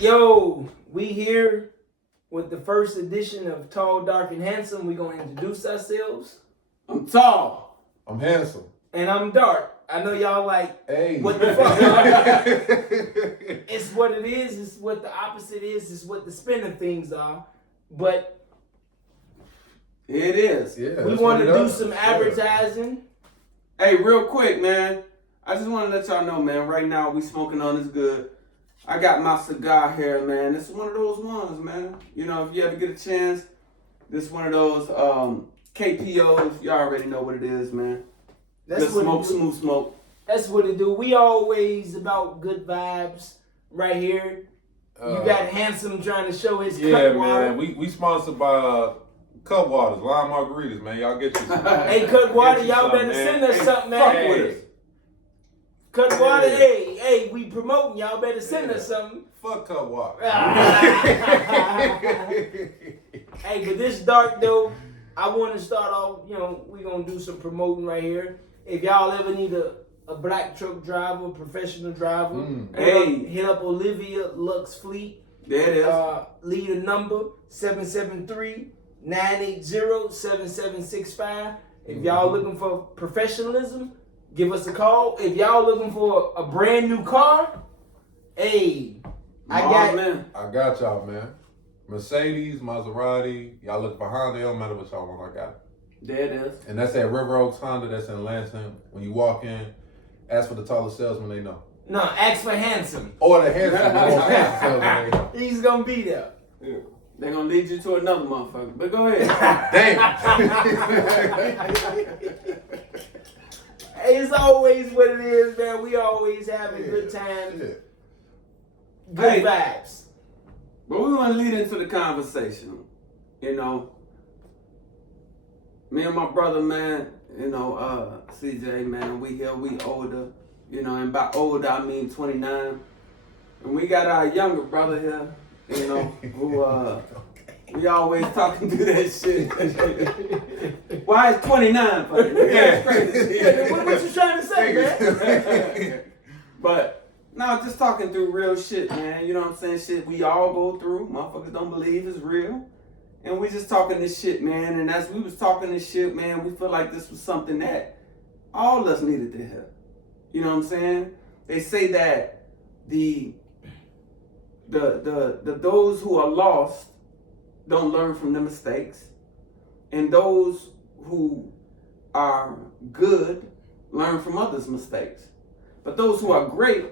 Yo, we here with the first edition of Tall, Dark, and Handsome. We're going to introduce ourselves. I'm tall. I'm handsome. And I'm dark. I know y'all like, Hey. what the fuck? It's what it is. It's what the opposite is. It's what the spin of things are. But It is. Yeah, we that's want to what it do is. some Yeah. advertising. Hey, real quick, man. I just want to let y'all know, man. Right now, we smoking on this good. I got my cigar here, man. This is one of those ones, man. You know, if you ever get a chance, this is one of those KPOs. You already know what it is, man. That's Good what smoke, it do. smooth smoke. That's what it do. We always about good vibes right here. You got Handsome trying to show his cut water. Man. We sponsored by Cut Waters, Lime Margaritas, man. Y'all get you some. Hey, Cut Water, Get you y'all some, better man. send us something, man. Fuck Hey. with us. Cut Water, Yeah. hey, we promoting. Y'all better send us something. Fuck Cut Water. Hey, but this dark though, I want to start off. You know, we gonna do some promoting right here. If y'all ever need a black truck driver, professional driver, hit up Olivia Lux Fleet. There it is. Lead a number 773-980-7765. If y'all looking for professionalism, give us a call. If y'all looking for a brand new car, hey, I got man. I got y'all, man. Mercedes, Maserati. Y'all look for Honda. It don't matter what y'all want. I got it. There it is. And that's at River Oaks Honda. That's in Lansing. When you walk in, ask for the tallest salesman they know. no, ask for Handsome. Or the handsome most handsome salesman they know. He's gonna be there. Yeah. They're going to lead you to another motherfucker. But go ahead. Hey, it's always what it is, man. We always having good times, Yeah. good Hey. vibes. But we want to lead into the conversation. You know, me and my brother, man, you know, CJ, man, we here, we older. You know, and by older, I mean 29. And we got our younger brother here, you know, who, we always talking through that shit. Why is 29? Fucking? That's crazy. What you trying to say, man? But no, just talking through real shit, man. You know what I'm saying? Shit we all go through. Motherfuckers don't believe it's real. And we just talking this shit, man. And as we was talking this shit, man, we feel like this was something that all of us needed to hear. You know what I'm saying? They say that the those who are lost don't learn from their mistakes. And those who are good learn from others' mistakes. But those who are great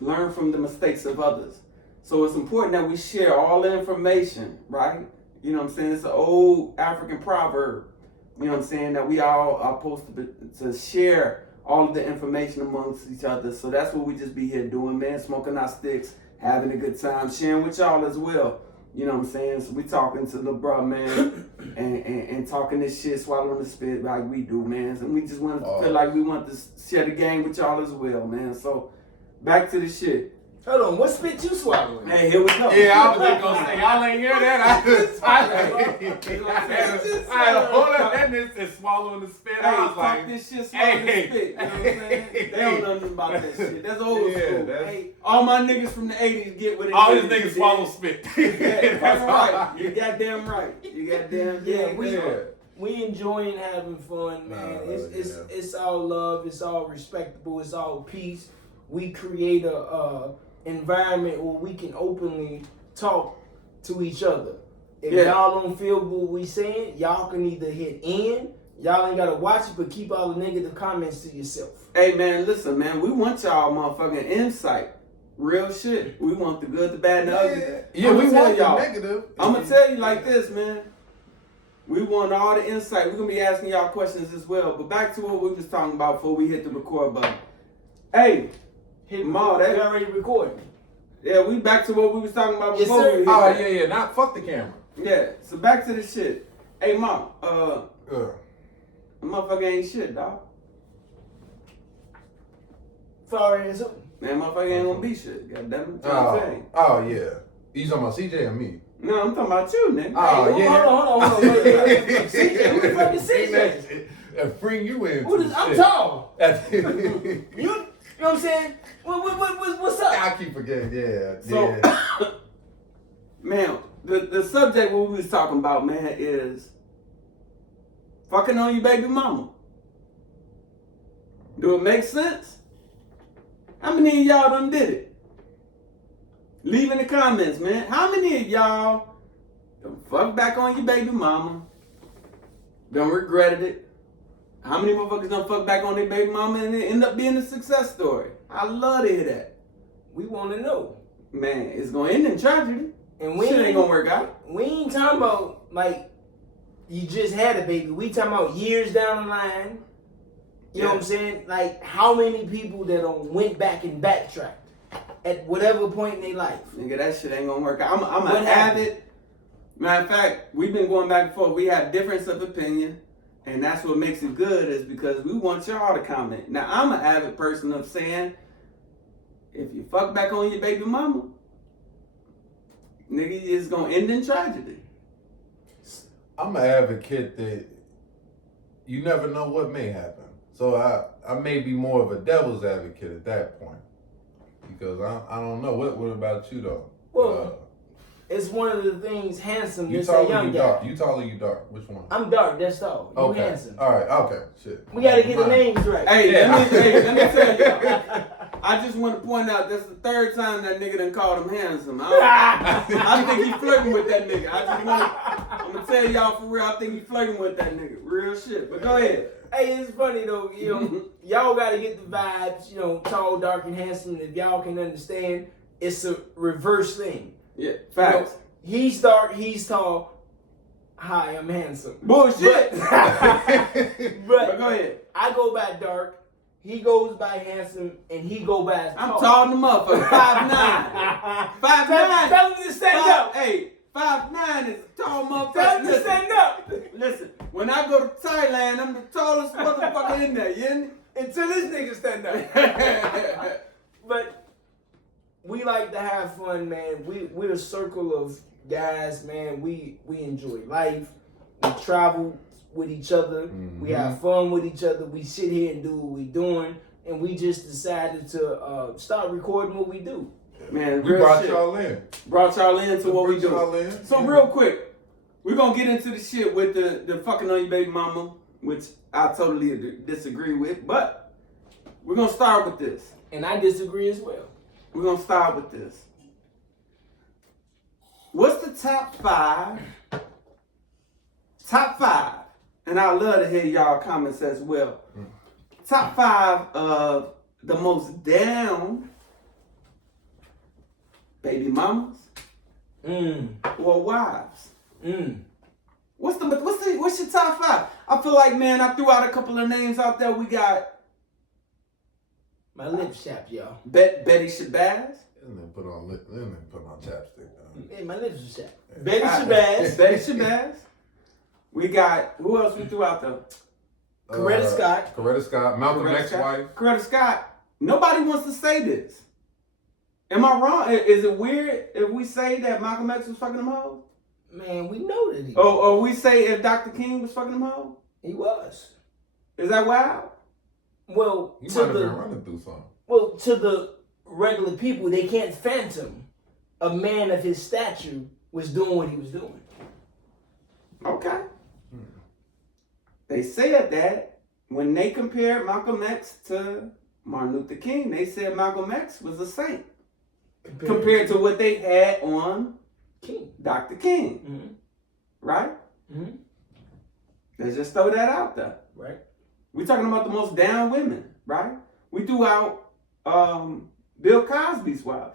learn from the mistakes of others. So it's important that we share all the information, right? You know what I'm saying? It's an old African proverb, you know what I'm saying, that we all are supposed to share all of the information amongst each other. So that's what we just be here doing, man, smoking our sticks, having a good time, sharing with y'all as well. You know what I'm saying? So we talking to the bro, man, and talking this shit, swallowing the spit like we do, man. And we just want to feel like we want to share the game with y'all as well, man. So back to the shit. Hold on, what spit you swallowing? Hey, here we go. Yeah, I was just gonna say, y'all ain't hear that. I had a whole lot of and swallowing the spit. Hey, I was fuck like, this shit, swallowing the spit. You know what I'm saying? They don't know nothing about that shit. That's old Yeah, school. that's- Hey, all my niggas from the 80s get what it all is. these niggas swallow spit. Yeah, That's right. You goddamn right. You goddamn We enjoying having fun, man. It's all love. It's all respectable. It's all peace. We create a environment where we can openly talk to each other. If y'all don't feel what we saying, y'all can either hit in. Y'all ain't gotta watch it, but keep all the negative comments to yourself. Hey man, listen, man. We want y'all motherfucking insight. Real shit. We want the good, the bad, and the ugly. Yeah, I'ma we tell want y'all. the negative. I'm gonna tell you like this, man. We want all the insight. We're gonna be asking y'all questions as well. But back to what we was talking about before we hit the record button. Hey, Ma, We already recording. yeah, we back to what we was talking about Yes, before sir. we hit Oh, that. yeah. Not fuck the camera. Yeah, so back to the shit. Hey, Ma, the motherfucker ain't shit, dog. Sorry, it's Man, motherfucker ain't gonna be shit. God damn it. That's what I'm saying. Oh, yeah. You talking about CJ or me? No, I'm talking about you, nigga. Oh, Hey, yeah. hold on. Wait. CJ, who the fuck is CJ? And bring you in. Who is, I'm tall. You You know what I'm saying? What's up? I keep forgetting. Yeah. So, yeah. Man, the subject what we was talking about, man, is fucking on your baby mama. Do it make sense? How many of y'all done did it? Leave in the comments, man. How many of y'all done fuck back on your baby mama? Done regretted it? How many motherfuckers done fuck back on their baby mama and it end up being a success story? I love to hear that. We want to know. Man, it's gonna end in tragedy. And we Shit ain't gonna work out. We ain't talking about like you just had a baby. We talking about years down the line. You know what I'm saying? Like how many people that went back and backtracked at whatever point in their life. Nigga, that shit ain't gonna work out. I'm an avid. Matter of fact, we've been going back and forth. We have difference of opinion, and that's what makes it good is because we want y'all to comment. Now, I'm an avid person of saying, if you fuck back on your baby mama, nigga, it's gonna end in tragedy. I'm an advocate that you never know what may happen. So I may be more of a devil's advocate at that point. Because I don't know. What about you though? Well, it's one of the things handsome. You Just tall a young or you guy. dark? You tall or you dark? Which one? I'm dark. That's all. You Okay. handsome. All right. Okay. Shit. We gotta get the names right. Hey, let me tell y'all. I just want to point out that's the third time that nigga done called him handsome. I think he flirting with that nigga. I'm gonna tell y'all for real. I think he flirting with that nigga. Real shit. But go ahead. Hey, it's funny though, you know, y'all gotta get the vibes, you know, tall, dark, and handsome. And if y'all can understand, it's a reverse thing. Yeah, facts. You know, he's dark, he's tall. Hi, I'm handsome. Bullshit. But go ahead. I go by dark, he goes by handsome, and he go by tall. I'm tall than the motherfucker. 5'9". 5'9". Tell him to stand up. Hey, 5'9" is a tall motherfucker. Tell him to stand up. Listen, when I go to Thailand, I'm the tallest motherfucker in there, you hear me? Until this nigga stand up. But we like to have fun, man. We're a circle of guys, man. We enjoy life. We travel with each other. Mm-hmm. We have fun with each other. We sit here and do what we doing. And we just decided to start recording what we do. Man, We brought y'all in. Brought y'all into what we do. Y'all in. So real quick, we're gonna get into the shit with the fucking on your baby mama, which I totally disagree with, but we're gonna start with this. And I disagree as well. We're gonna start with this. What's the top five? Top five, and I love to hear y'all comments as well. Top five of the most down baby mamas or wives. What's your top five? I feel like, man, I threw out a couple of names out there. We got My lips chapped, y'all. Betty Shabazz. And then put on chapstick. Hey, my lips are chapped. Betty Shabazz. Betty Shabazz. We got, who else we threw out there? Coretta Scott. Coretta Scott. Malcolm X wife. Coretta Scott. Nobody wants to say this. Am I wrong? Is it weird if we say that Malcolm X was fucking them hoes? Man, we know that he Or we say if Dr. King was fucking them hoes? He was. Is that wild? Well, You might have been running through something. Well, to the regular people, they can't fathom a man of his stature was doing what he was doing. Okay. They said that when they compared Malcolm X to Martin Luther King, they said Malcolm X was a saint compared to what they had on King. Dr. King. Mm-hmm. Right? Mm-hmm. Let's just throw that out there. Right. We're talking about the most down women, right? We threw out Bill Cosby's wife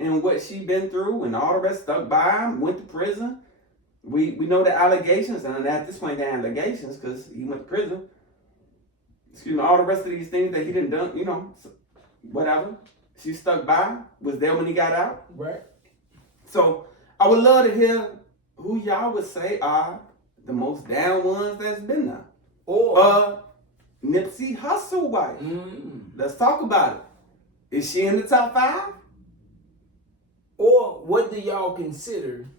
and what she been through and all the rest, stuck by him, went to prison. We know the allegations, and at this point, the allegations, because he went to prison. Excuse me, all the rest of these things that he didn't done, you know, whatever. She stuck by, was there when he got out. Right. So I would love to hear who y'all would say are the most down ones that's been there. Or Nipsey Hussle wife. Let's talk about it. Is she in the top five? Or what do y'all consider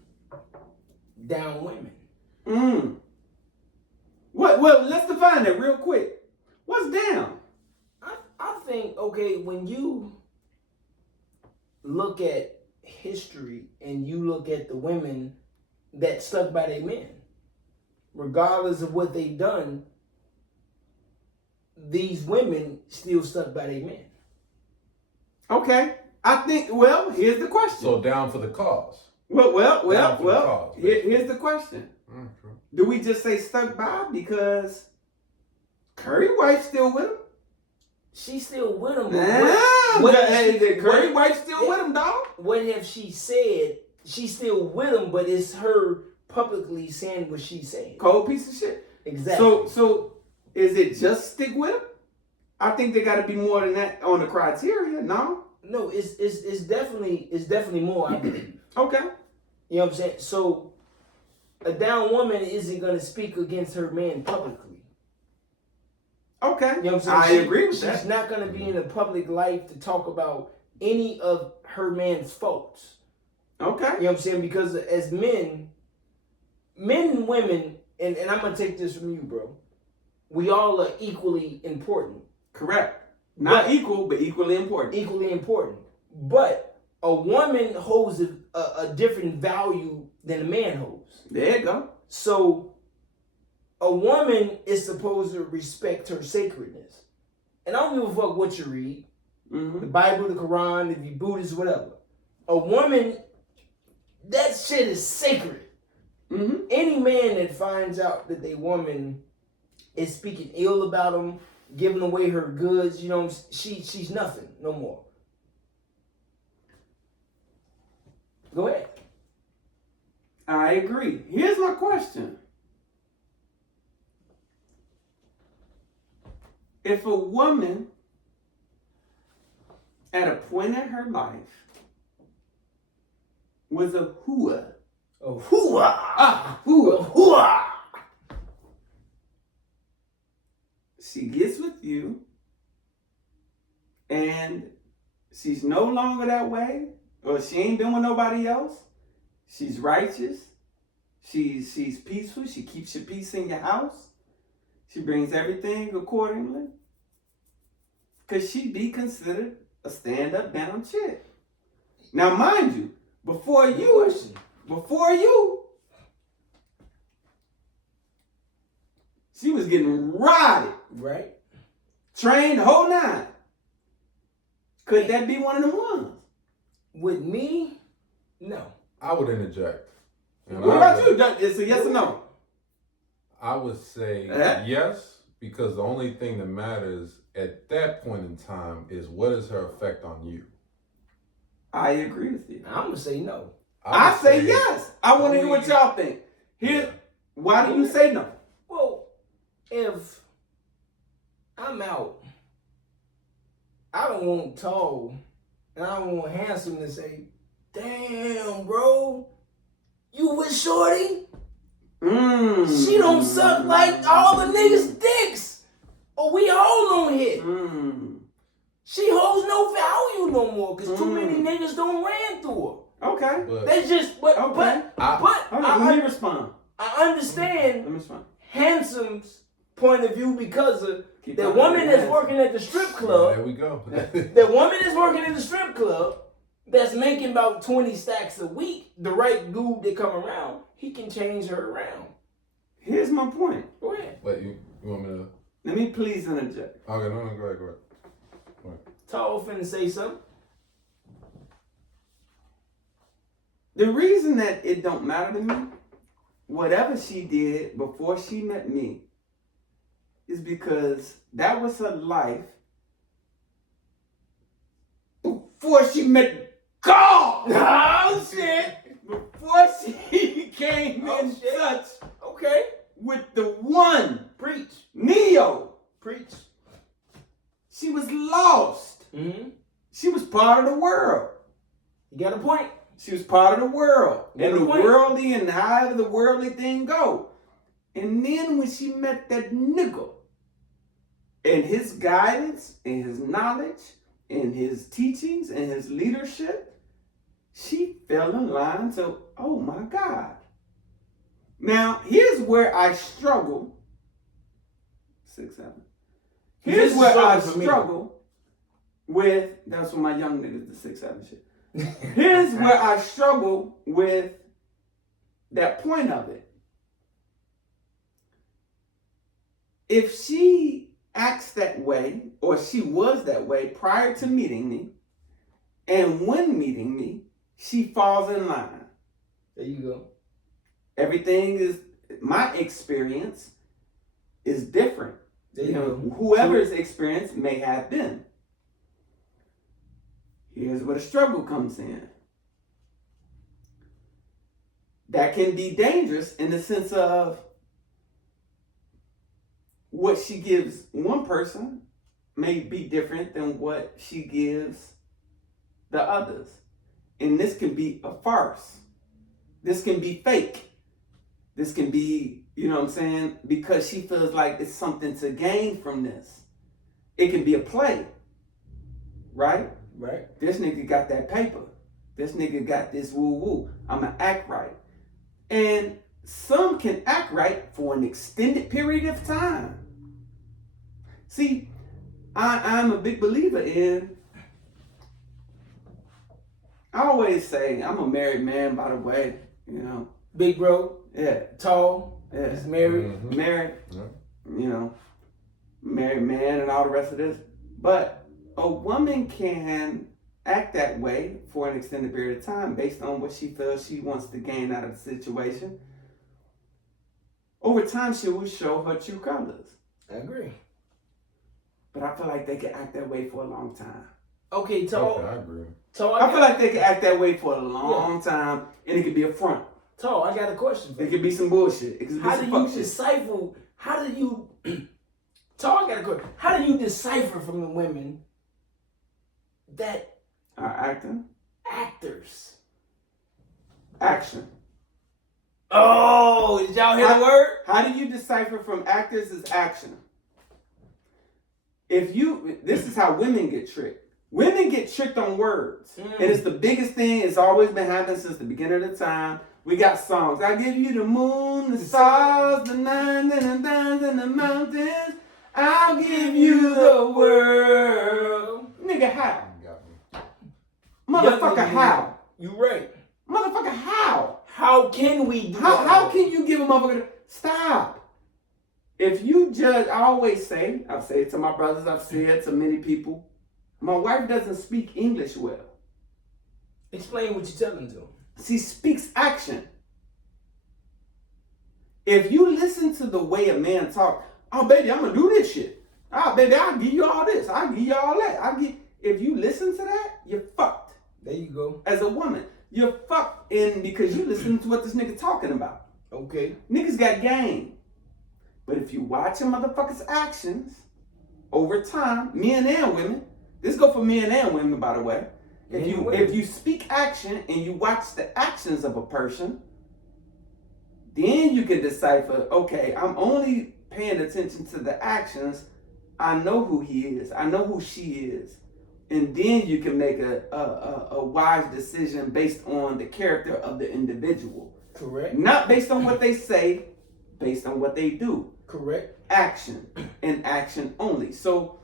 down women? What? Well, let's define that real quick. What's down? I think, okay, when you look at history and you look at the women that stuck by their men, regardless of what they've done, these women still stuck by their men. Okay. I think, well, here's the question. So down for the cause. Well, here's the question. Okay. Do we just say stuck by because Curry wife still with him? She's still with him. Curry wife still with him, dog? What have she said? She's still with him, but it's her publicly saying what she's saying. Cold piece of shit. Exactly. So is it just stick with him? I think there got to be more than that on the criteria. No. No, it's definitely more, I believe. Okay. You know what I'm saying? So a down woman isn't gonna speak against her man publicly. Okay. You know what I'm saying? I agree with that. She's not gonna be in the public life to talk about any of her man's faults. Okay. You know what I'm saying? Because as men and women, and I'm gonna take this from you, bro. We all are equally important. Correct. Not equal, but equally important. Equally important. But a woman holds a different value than a man holds. There you go. So a woman is supposed to respect her sacredness. And I don't give a fuck what you read. Mm-hmm. The Bible, the Quran, if you Buddhist, whatever. A woman, that shit is sacred. Mm-hmm. Any man that finds out that a woman is speaking ill about him, giving away her goods, you know, she's nothing no more. Go ahead. I agree. Here's my question. If a woman at a point in her life was a hooah. A hooah! Ah, A hooah. hooah! She gets with you and she's no longer that way, or she ain't been with nobody else. She's righteous. She's peaceful. She keeps your peace in your house. She brings everything accordingly. Could she be considered a stand-up damn chick? Now, mind you, before you, she was getting rotted. Right? Trained the whole nine. Could that be one of the ones? With me, no. I would interject. And What about you? It's a yes or no? I would say yes, because the only thing that matters at that point in time is what is her effect on you. I agree with you. I'm gonna say no. I say yes. I want to hear what y'all think. Why do you say no? Well, if I'm out, I don't want tall and I don't want handsome to say, damn, bro, you with Shorty? She don't suck like all the niggas' dicks. Or we all on hit. She holds no value no more because too many niggas don't ran through her. Okay. That's just, but let me respond. I understand Let me respond. handsome's point of view because of the woman that's working at the strip club. There we go. The woman that's working in the strip club that's making about 20 stacks a week, the right dude that come around, he can change her around. Here's my point. Go ahead. Wait, you want me to? Let me please interject. Okay, no, go ahead. Tall finna say something. The reason that it don't matter to me, whatever she did before she met me, is because that was her life before she met God. Oh shit! Before she came in touch with the one, Preach. Neo. Preach. She was lost. Mm-hmm. She was part of the world. You got a point. She was part of the world. Got And a the point. worldly and however the worldly thing go. And then when she met that nigga, and his guidance, and his knowledge, and his teachings, and his leadership, she fell in line to, oh my God. Now, here's where I struggle. 6, 7. Here's where I struggle with, that's for my young niggas, the 6, 7 shit. Here's where I struggle with that point of it. If she acts that way, or she was that way prior to meeting me, and when meeting me, she falls in line. There you go. Everything is, my experience is different. There you go. Whoever's experience may have been. Here's where the struggle comes in. That can be dangerous in the sense of what she gives one person may be different than what she gives the others. And this can be a farce. This can be fake. This can be, you know what I'm saying? Because she feels like it's something to gain from this. It can be a play. Right? Right. This nigga got that paper. This nigga got this woo-woo. I'ma act right. And some can act right for an extended period of time. See, I'm a big believer in, I always say, I'm a married man, by the way, you know. Big bro. Yeah. Tall. Yeah. He's married. Mm-hmm. Married. Yeah. You know. Married man and all the rest of this. But a woman can act that way for an extended period of time based on what she feels she wants to gain out of the situation. Over time, she will show her true colors. I agree. But I feel like they can act that way for a long time. Okay, Tall. Okay, I agree. Tall, I feel like they can act that way for a long time, and it could be a front. Tall, I got a question for It you. could be some bullshit. It could be How some do fuck you shit. decipher? How do you? Tall, I got a question. How do you decipher from the women that Acting. actors? Action. Oh, did y'all hear the word? How do you decipher from actors is action? This is how women get tricked. Women get tricked on words. And it's the biggest thing. It's always been happening since the beginning of the time. We got songs. I give you the moon, the stars, the nines and the dimes and the mountains. I'll give you the world. Nigga, how? Motherfucker, how? You right. Motherfucker, how? How can we do How can you give a motherfucker? Stop. If you judge, I always say, I've said it to my brothers, I've said it to many people. My wife doesn't speak English well. Explain what you're telling them. She speaks action. If you listen to the way a man talks, oh baby, I'm gonna do this shit. Oh baby, I'll give you all this. I'll give you all that. If you listen to that, you're fucked. There you go. As a woman, you're fucked in because you listen to what this nigga talking about. Okay. Niggas got game. But if you watch a motherfucker's actions over time, men and women, this go for men and women, by the way. If you speak action and you watch the actions of a person, then you can decipher, okay, I'm only paying attention to the actions. I know who he is. I know who she is. And then you can make a wise decision based on the character of the individual. Correct. Not based on what they say, based on what they do. Correct. Action and action only. So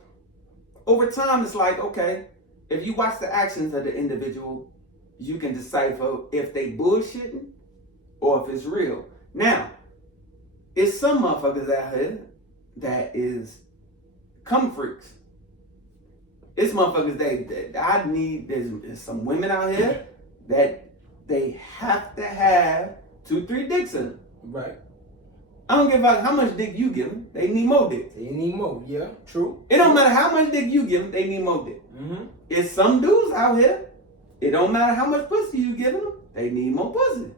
over time, it's like, okay, if you watch the actions of the individual, you can decipher if they bullshitting or if it's real. Now, it's some motherfuckers out here that is cum freaks. It's motherfuckers that I need. There's some women out here that they have to have 2-3 dicks in them. Right. I don't give a fuck how much dick you give them. They need more dick. They need more. Yeah. True. It don't matter how much dick you give them. They need more dick. Mm-hmm. It's some dudes out here. It don't matter how much pussy you give them. They need more pussy.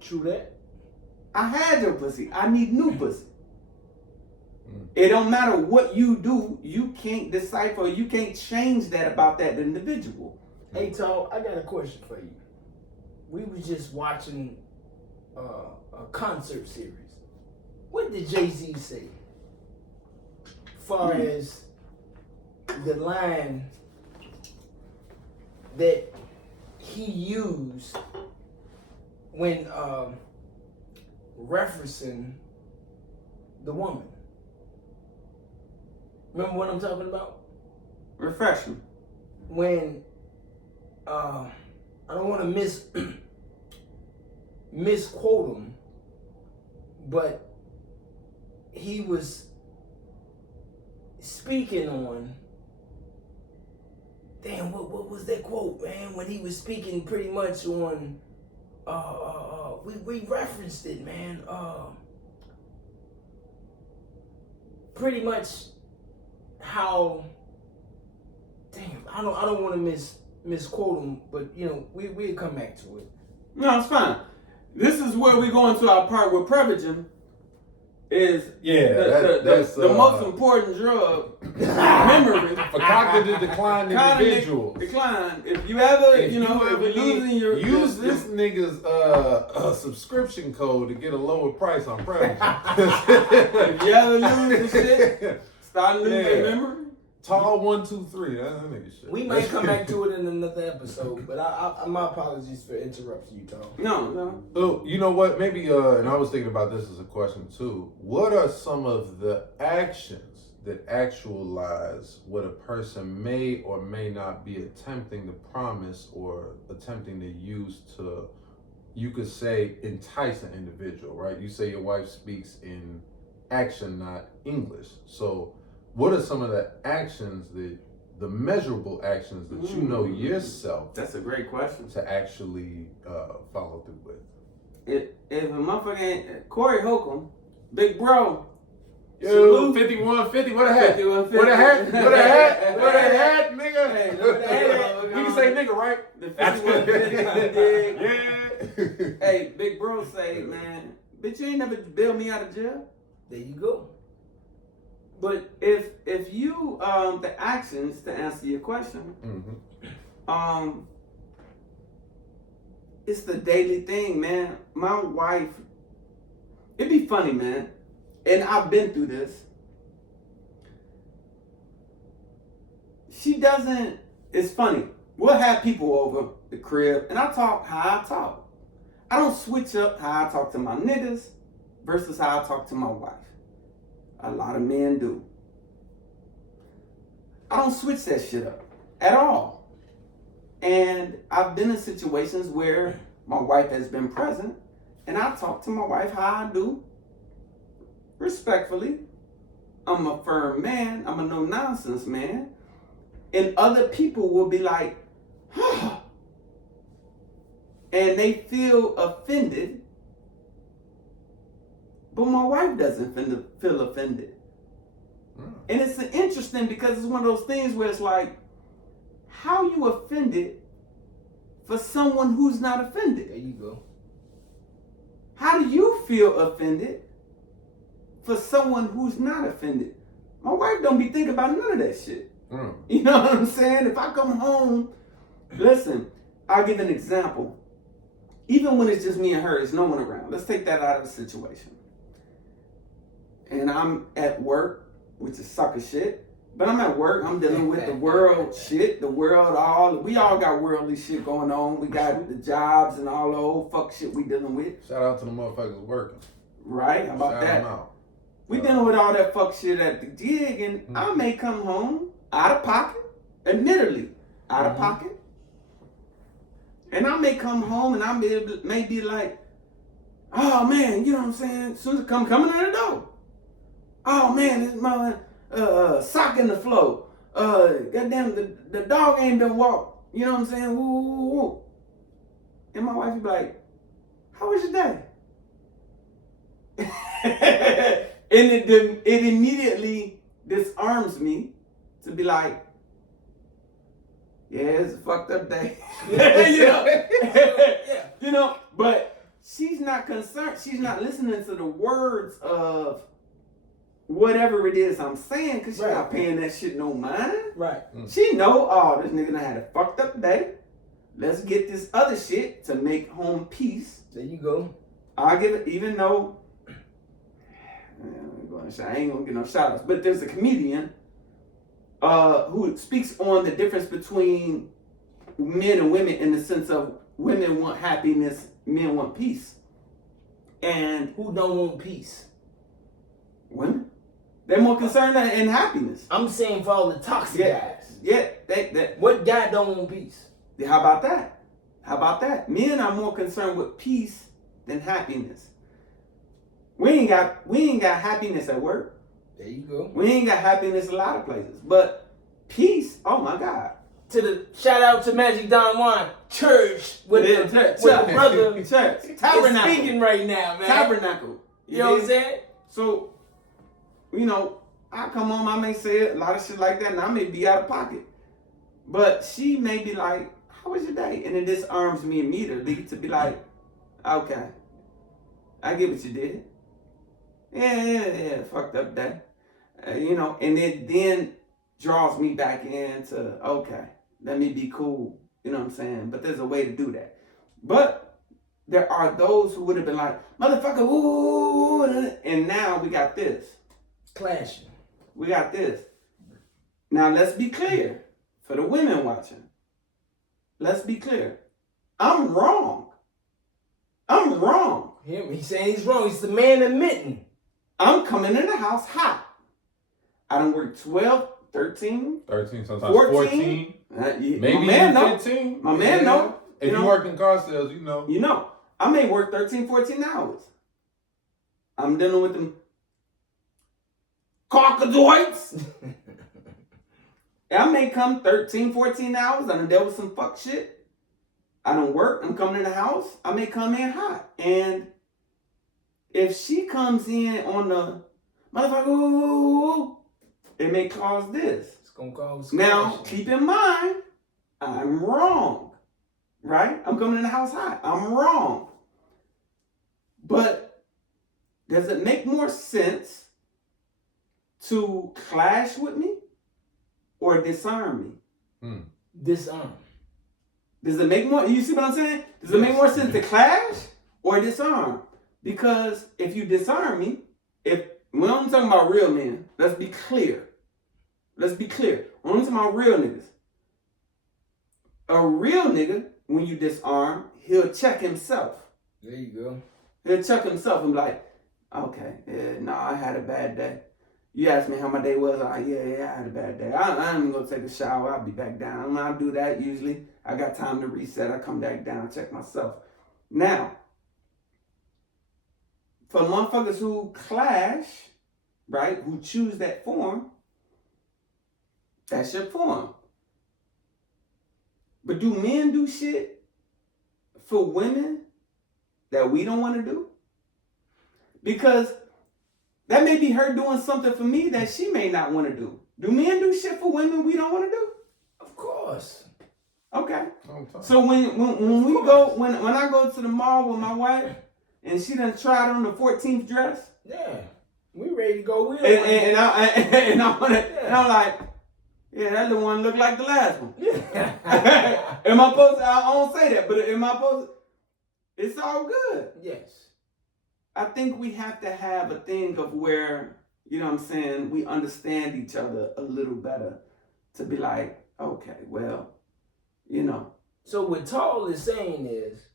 True that. I had your pussy. I need new pussy. It don't matter what you do. You can't decipher. You can't change that about that individual. Hey, Tall, I got a question for you. We was just watching a concert series. What did Jay-Z say? Far as the line that he used when referencing the woman. Remember what I'm talking about? Refresh me. When I don't want to misquote him, but he was speaking on. Damn, what was that quote, man? When he was speaking pretty much on, we referenced it, man. Pretty much how. Damn, I don't want to misquote him, but you know we'll come back to it. No, it's fine. This is where we go into our part with privileging. Is the most important drug memory for cognitive decline individuals. Decline. If you ever, if you're losing your use this nigga's subscription code to get a lower price on Prevagen. If you ever lose the shit, start losing your memory. Tall 123. That's that nigga shit. We might come back to it in another episode, but I my apologies for interrupting you, Tom. No. So you know what? Maybe and I was thinking about this as a question too. What are some of the actions that actualize what a person may or may not be attempting to promise or attempting to use to, you could say, entice an individual, right? You say your wife speaks in action, not English. So what are some of the actions, the measurable actions that you know yourself? That's a great question. To actually follow through with. If a motherfucker ain't Corey Holcomb, big bro. Yo, 5150, what a hat. 5150. What a hat, what a hat, what a hat, nigga. Hey, we can say nigga, right? The 5150, yeah. Hey, big bro say, man, bitch, you ain't never bailed me out of jail. There you go. But if you the actions to answer your question, it's the daily thing, man. My wife, it'd be funny, man, and I've been through this. She doesn't. It's funny. We'll have people over the crib, and I talk how I talk. I don't switch up how I talk to my niggas versus how I talk to my wife. A lot of men do. I don't switch that shit up at all. And I've been in situations where my wife has been present and I talk to my wife how I do, respectfully. I'm a firm man. I'm a no-nonsense man. And other people will be like, huh. And they feel offended. But my wife doesn't feel offended. And it's interesting because it's one of those things where it's like, how you offended for someone who's not offended? There you go. How do you feel offended for someone who's not offended? My wife don't be thinking about none of that shit. You know what I'm saying? If I come home, listen, I'll give an example. Even when it's just me and her, there's no one around. Let's take that out of the situation. And I'm at work, which is sucker shit. But I'm at work, I'm dealing with the world shit, we all got worldly shit going on. We got the jobs and all the old fuck shit we dealing with. Shout out to the motherfuckers working. Right, how about Shout that? them out. We dealing with all that fuck shit at the gig, and I may come home out of pocket, admittedly, out of pocket. And I may come home and I may be like, oh man, you know what I'm saying? As soon as I coming in the door. Oh man, this mother sock in the floor. Goddamn, the dog ain't been walked. You know what I'm saying? Woo, woo, woo. And my wife be like, how was your day? And it immediately disarms me to be like, yeah, it's a fucked up day. You know, but she's not concerned. She's not listening to the words of whatever it is I'm saying, because she's not paying that shit no mind. Right. She know, oh, this nigga done had a fucked up day. Let's get this other shit to make home peace. There you go. I'll give it, even though, I ain't gonna get no shout outs, but there's a comedian who speaks on the difference between men and women in the sense of women want happiness, men want peace. And who don't want peace? Women. They're more concerned in happiness. I'm saying for all the toxic guys. Yeah, that. What guy don't want peace? How about that? How about that? Men are more concerned with peace than happiness. We ain't got happiness at work. There you go. We ain't got happiness a lot of places. But peace, oh my God. Shout out to Magic Don Juan Church with the brother Church. Tabernacle. Speaking right now, man. Tabernacle. You know what I'm saying? So, I come home, I may say a lot of shit like that, and I may be out of pocket. But she may be like, how was your day? And it disarms me immediately to be like, okay, I get what you did. Yeah, fucked up day. And it then draws me back into, okay, let me be cool. You know what I'm saying? But there's a way to do that. But there are those who would have been like, motherfucker, ooh, and now we got this. Clashing. We got this. Now let's be clear. For the women watching, let's be clear. I'm wrong. He's saying he's wrong. He's the man admitting. I'm coming in the house hot. I done worked 12, 13, sometimes 14. Maybe my man know. 15. My man know. If you work in car sales, you know. You know. I may work 13, 14 hours. I'm dealing with them caucasoids. I may come 13, 14 hours. I done dealt with some fuck shit. I don't work. I'm coming in the house. I may come in hot. And if she comes in on the motherfucker, it may cause this. It's going to cause. Now, keep in mind, I'm wrong. Right? I'm coming in the house hot. I'm wrong. But does it make more sense to clash with me or disarm me? Disarm. Does it make more, you see what I'm saying? Does it make more sense to clash or disarm? Because if you disarm me, when I'm talking about real men, let's be clear. When I'm talking about real niggas. A real nigga, when you disarm, he'll check himself. There you go. He'll check himself and be like, okay, I had a bad day. You asked me how my day was. I had a bad day. I'm even going to take a shower. I'll be back down. When I do that, usually, I got time to reset. I come back down, check myself. Now, for motherfuckers who clash, right, who choose that form, that's your form. But do men do shit for women that we don't want to do? Because that may be her doing something for me that she may not want to do. Do men do shit for women we don't want to do? Of course. Okay. So when I go to the mall with my wife and she done tried on the 14th dress, yeah, we ready to go. And I'm like, yeah, that little one look like the last one. Yeah. Am I supposed to? I don't say that, but am I supposed to? It's all good. Yes. I think we have to have a thing of where, you know what I'm saying, we understand each other a little better to be like, okay, well, So what Tall is saying is,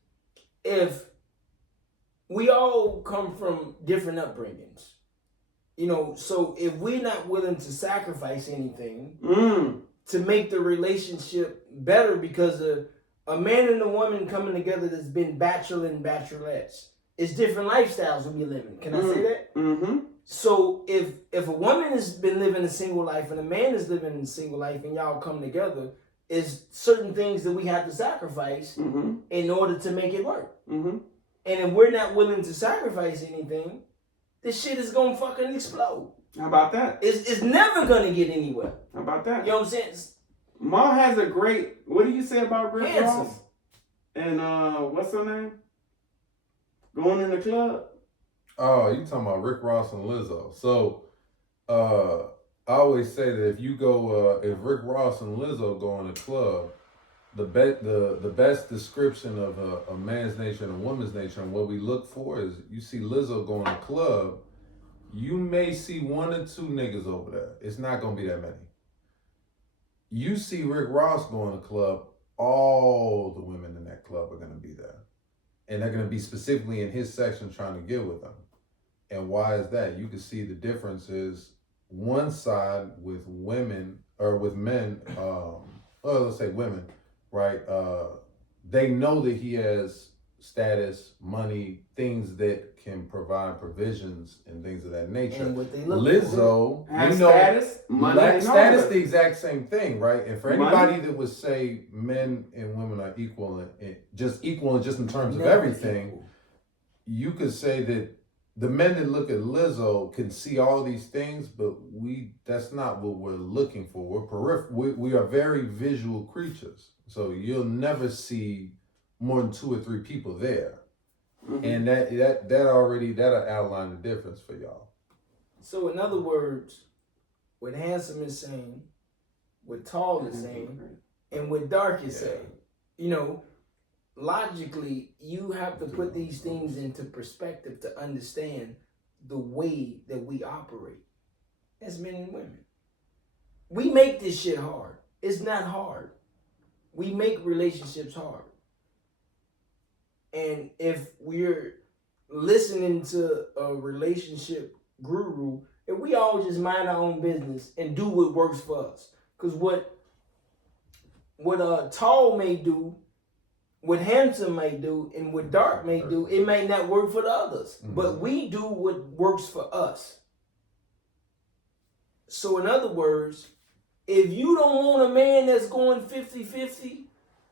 if we all come from different upbringings, so if we're not willing to sacrifice anything to make the relationship better, because a man and a woman coming together that's been bachelor and bachelorettes, it's different lifestyles we be living. Can I say that? Mm-hmm. So if a woman has been living a single life and a man is living a single life and y'all come together, is certain things that we have to sacrifice in order to make it work. And if we're not willing to sacrifice anything, this shit is gonna fucking explode. How about that? It's never gonna get anywhere. How about that? You know what I'm saying? Ma has a great, what do you say about Rick Handsome. Ross? And what's her name? Going in the club? Oh, you talking about Rick Ross and Lizzo. So, I always say that if you go, if Rick Ross and Lizzo go in a club, the best description of a man's nature and a woman's nature and what we look for is you see Lizzo go in a club, you may see one or two niggas over there. It's not going to be that many. You see Rick Ross go in a club, all the women in that club are going to be there. And they're going to be specifically in his section trying to get with him. And why is that? You can see the differences. One side with women, or with men, let's say women, right? they know that he has status, money, things that can provide provisions and things of that nature. And what they look Lizzo, Have we know status, money, status the exact same thing, right? And for anybody Money. that would say men and women are equal just in terms of Never everything, equal. you could say that the men that look at Lizzo can see all these things, but that's not what we're looking for. We are very visual creatures. So you'll never see more than 2 or 3 people there. Mm-hmm. And that'll outline the difference for y'all. So in other words, what Handsome is saying, what Tall is saying, and what Dark is saying, you know, logically, you have to put these things into perspective to understand the way that we operate as men and women. We make this shit hard. It's not hard. We make relationships hard. And if we're listening to a relationship guru, if we all just mind our own business and do what works for us, because what Tall may do, what Handsome may do, and what Dark may do, it may not work for the others. Mm-hmm. But we do what works for us. So in other words, if you don't want a man that's going 50-50,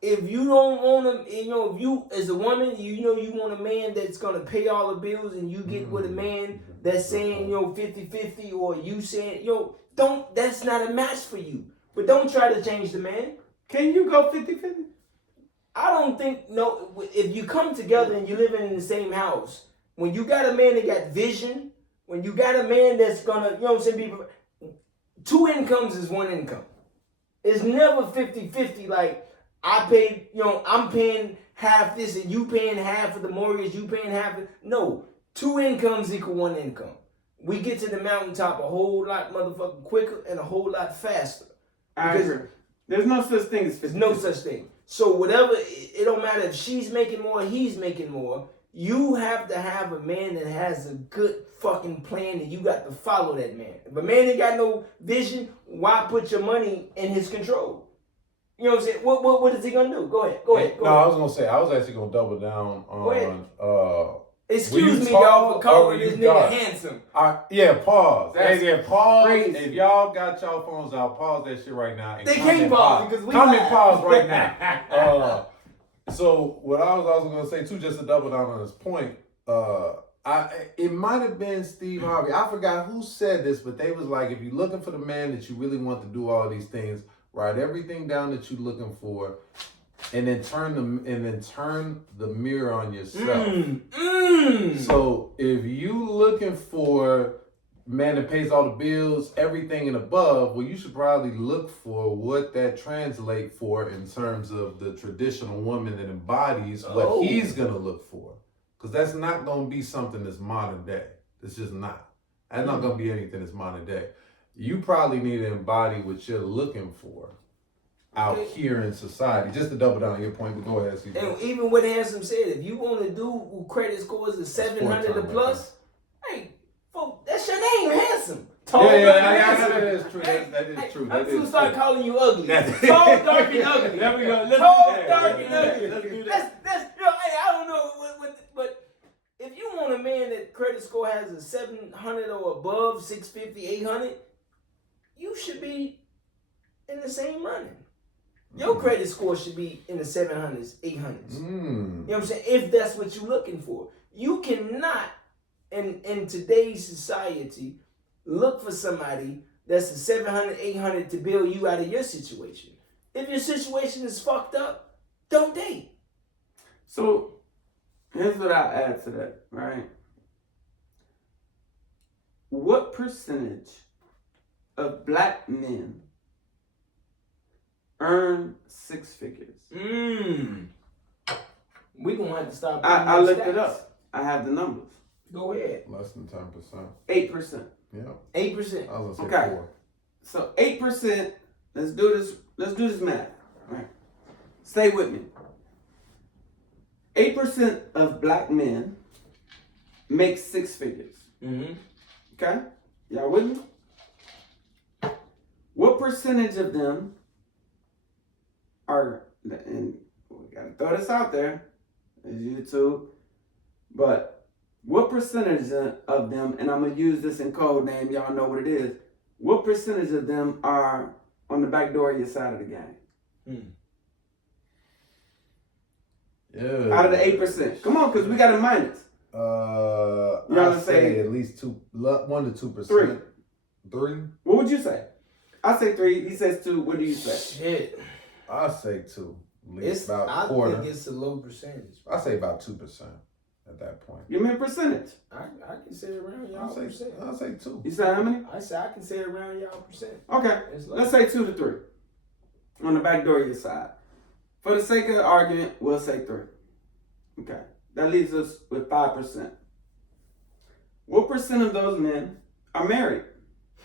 if you don't want him, if you as a woman, you want a man that's going to pay all the bills, and you get with a man that's saying, 50-50, or you saying, that's not a match for you. But don't try to change the man. Can you go 50-50? I don't think, if you come together and you're living in the same house, when you got a man that got vision, when you got a man that's gonna, people, 2 incomes is 1 income. It's never 50-50, like, I paid, I'm paying half this and you paying half of the mortgage, you paying half of, no, 2 incomes equal 1 income. We get to the mountaintop a whole lot motherfucking quicker and a whole lot faster. I agree. There's no such thing as 50-50. There's no such thing. So whatever, it don't matter if she's making more, he's making more. You have to have a man that has a good fucking plan, and you got to follow that man. If a man ain't got no vision, why put your money in his control? You know what I'm saying? What is he gonna do? Go ahead. I was gonna say, I was actually gonna double down on. Excuse me, y'all, for calling this nigga handsome. Pause. Pause. Crazy. If y'all got y'all phones out, pause that shit right now. And they can't pause because we comment pause right now. So what I was also gonna say too, just to double down on this point, it might have been Steve Harvey. I forgot who said this, but they was like, if you're looking for the man that you really want to do all these things, write everything down that you're looking for, and then turn the mirror on yourself. So if you looking for man that pays all the bills, everything and above, well, you should probably look for what that translates for in terms of the traditional woman that embodies what he's gonna look for. Because that's not gonna be something that's modern day. It's just not. That's not gonna be anything that's modern day. You probably need to embody what you're looking for out here in society. Just to double down on your point, but go ahead, CJ. And even what Handsome said, if you want to do who credit scores is 700 or plus, hey, folks, that's your name, Handsome. Tall, that is true. That is true. I'm gonna start calling you ugly. That's Tall, dark, and ugly. There we go. Tall, dark, and ugly. That's hey, I don't know but if you want a man that credit score has a 700 or above, 650, 800, you should be in the same running. Your credit score should be in the 700s, 800s. You know what I'm saying? If that's what you're looking for. You cannot, in today's society, look for somebody that's a 700, 800 to bail you out of your situation. If your situation is fucked up, don't date. So, here's what I'll add to that, right? What percentage of black men earn 6 figures? We're going to have to stop. I looked it up. I have the numbers. Go ahead. Less than 10%. 8%. Yeah. 8%. I was gonna say Okay. 4. So 8%, let's do this math. All right. Stay with me. 8% of black men make 6 figures. Okay? Y'all with me? What percentage of them are, and gotta throw this out there. It's YouTube. But what percentage of them, and I'm gonna use this in code name, y'all know what it is. What percentage of them are on the back door of your side of the game? Yeah. Out of the 8%. Come on, because we got a minus. I'd say at least 1 to 2%. 3. 3? What would you say? I say 3. He says 2. What do you say? Shit. I say 2. At least about I quarter. think it's a low percentage. I say about 2% at that point. Give me a percentage. I can say around y'all percent. I'll say 2. You say how many? I can say around y'all percent. Okay. It's low. Let's say 2 to 3 on the back door of your side. For the sake of the argument, we'll say 3. Okay. That leaves us with 5%. What percent of those men are married?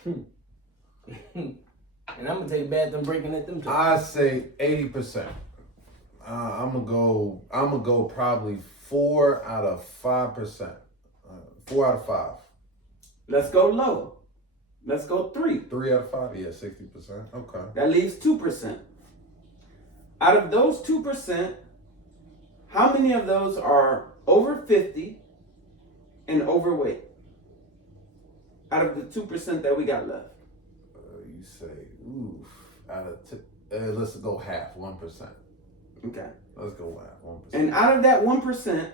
And I'm gonna take a bath and breaking at them. I say 80%. I'm gonna go probably 4 out of 5%. 4 out of 5. Let's go low. Let's go 3. 3 out of 5. Yeah, 60%. Okay. That leaves 2%. Out of those 2%, how many of those are over 50 and overweight? Out of the 2% that we got left. You say, oof. Let's go half, 1%. Okay. Let's go half, 1%. And out of that 1%,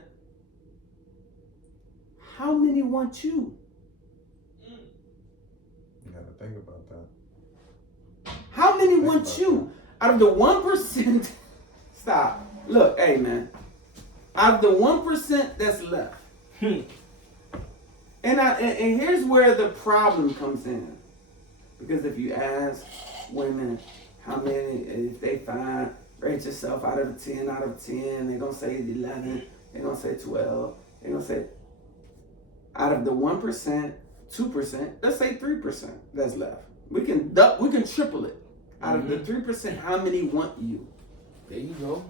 how many want you? You gotta think about that. How many want you? Out of the 1%, stop. Look, hey man. Out of the 1% that's left. And here's where the problem comes in. Because if you ask women how many, if they find, rate yourself out of 10 out of 10, they're going to say 11, they're going to say 12, they're going to say, out of the 1%, 2%, let's say 3% that's left. We can triple it. Out of the 3%, how many want you? There you go.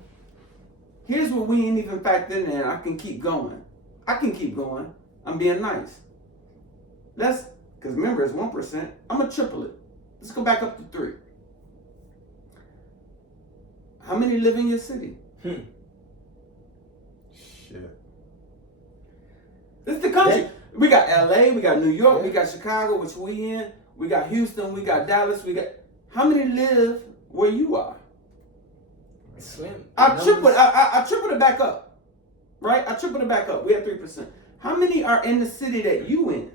Here's what we ain't even factored in there. I can keep going. I'm being nice. Because remember, it's 1%. I'm going to triple it. Let's go back up to 3. How many live in your city? Shit. This is the country. We got LA, we got New York, we got Chicago, which we in. We got Houston, we got Dallas, we got... How many live where you are? Slim. I tripled it back up. Right? I tripled it back up. We have 3%. How many are in the city that you in?